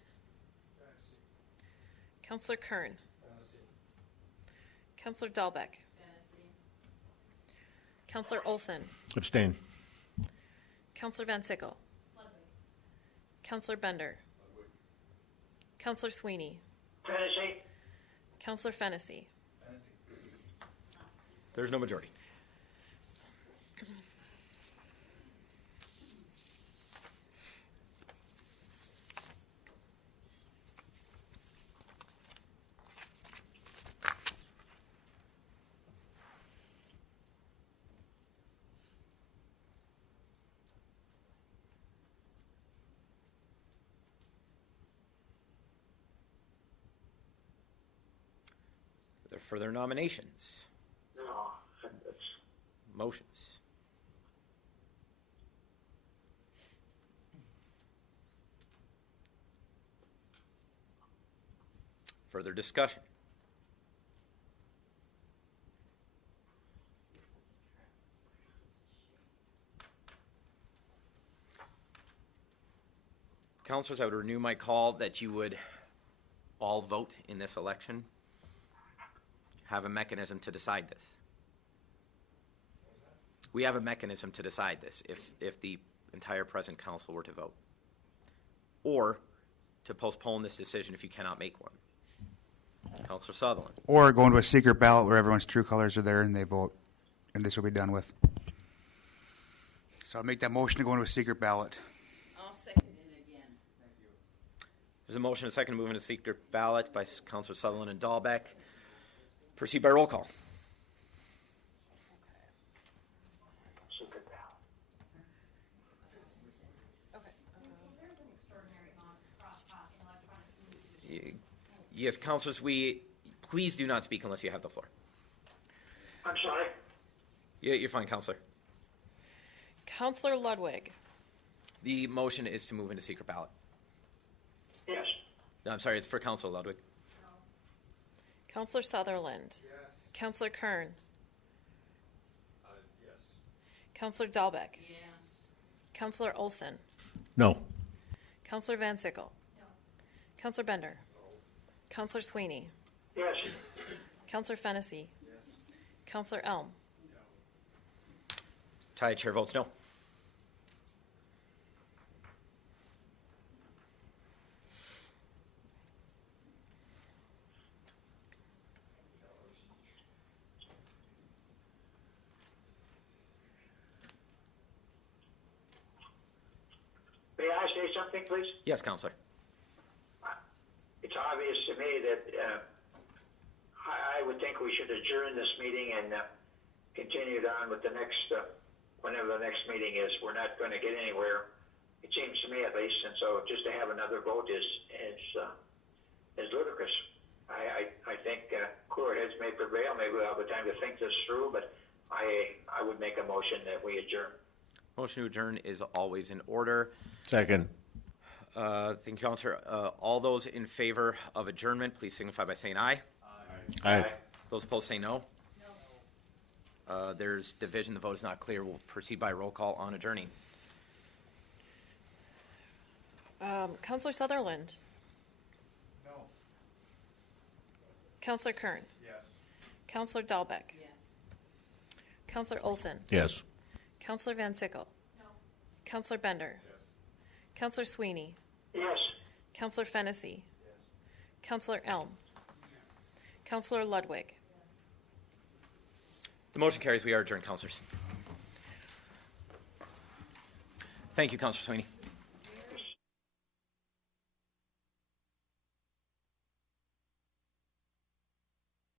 Councilor Kern. Councilor Dahlbeck. Councilor Olson. Abstain. Councilor Van Sickle. Councilor Bender. Councilor Sweeney. Fennessy. Councilor Fennessy. There's no majority. Are there further nominations? No, that's... Motions? Further discussion? Councilors, I would renew my call that you would all vote in this election. Have a mechanism to decide this. We have a mechanism to decide this if the entire present council were to vote. Or to postpone this decision if you cannot make one. Councilor Sutherland. Or go into a secret ballot where everyone's true colors are there and they vote, and this will be done with. So I'll make that motion to go into a secret ballot. I'll second it again. There's a motion and a second to move into secret ballot by Councilor Sutherland and Dahlbeck. Proceed by roll call. Secret ballot. Yes, councilors, please do not speak unless you have the floor. I'm sorry. Yeah, you're fine, councilor. Counselor Ludwig. The motion is to move into secret ballot. Yes. No, I'm sorry, it's for Councilor Ludwig. Counselor Sutherland. Yes. Counselor Kern. Yes. Counselor Dahlbeck. Yes. Counselor Olson. No. Counselor Van Sickle. No. Counselor Bender. Counselor Sweeney. Yes. Counselor Fennessy. Yes. Counselor Elm. Tied chair votes no. May I say something, please? Yes, councilor. It's obvious to me that I would think we should adjourn this meeting and continue it on with the next, whenever the next meeting is. We're not going to get anywhere. It seems to me, at least, and so just to have another vote is ludicrous. I think cooler heads may prevail. Maybe we'll have the time to think this through, but I would make a motion that we adjourn. Motion to adjourn is always in order. Second. Thank you, councilor. All those in favor of adjournment, please signify by saying aye. Aye. Those opposed say no. No. There's division. The vote is not clear. We'll proceed by roll call on adjourning. Counselor Sutherland. No. Counselor Kern. Yes. Counselor Dahlbeck. Yes. Counselor Olson. Yes. Counselor Van Sickle. No. Counselor Bender. Yes. Counselor Sweeney. Yes. Counselor Fennessy. Yes. Counselor Elm. Counselor Ludwig. The motion carries. We are adjourned, councilors. Thank you, Councilor Sweeney.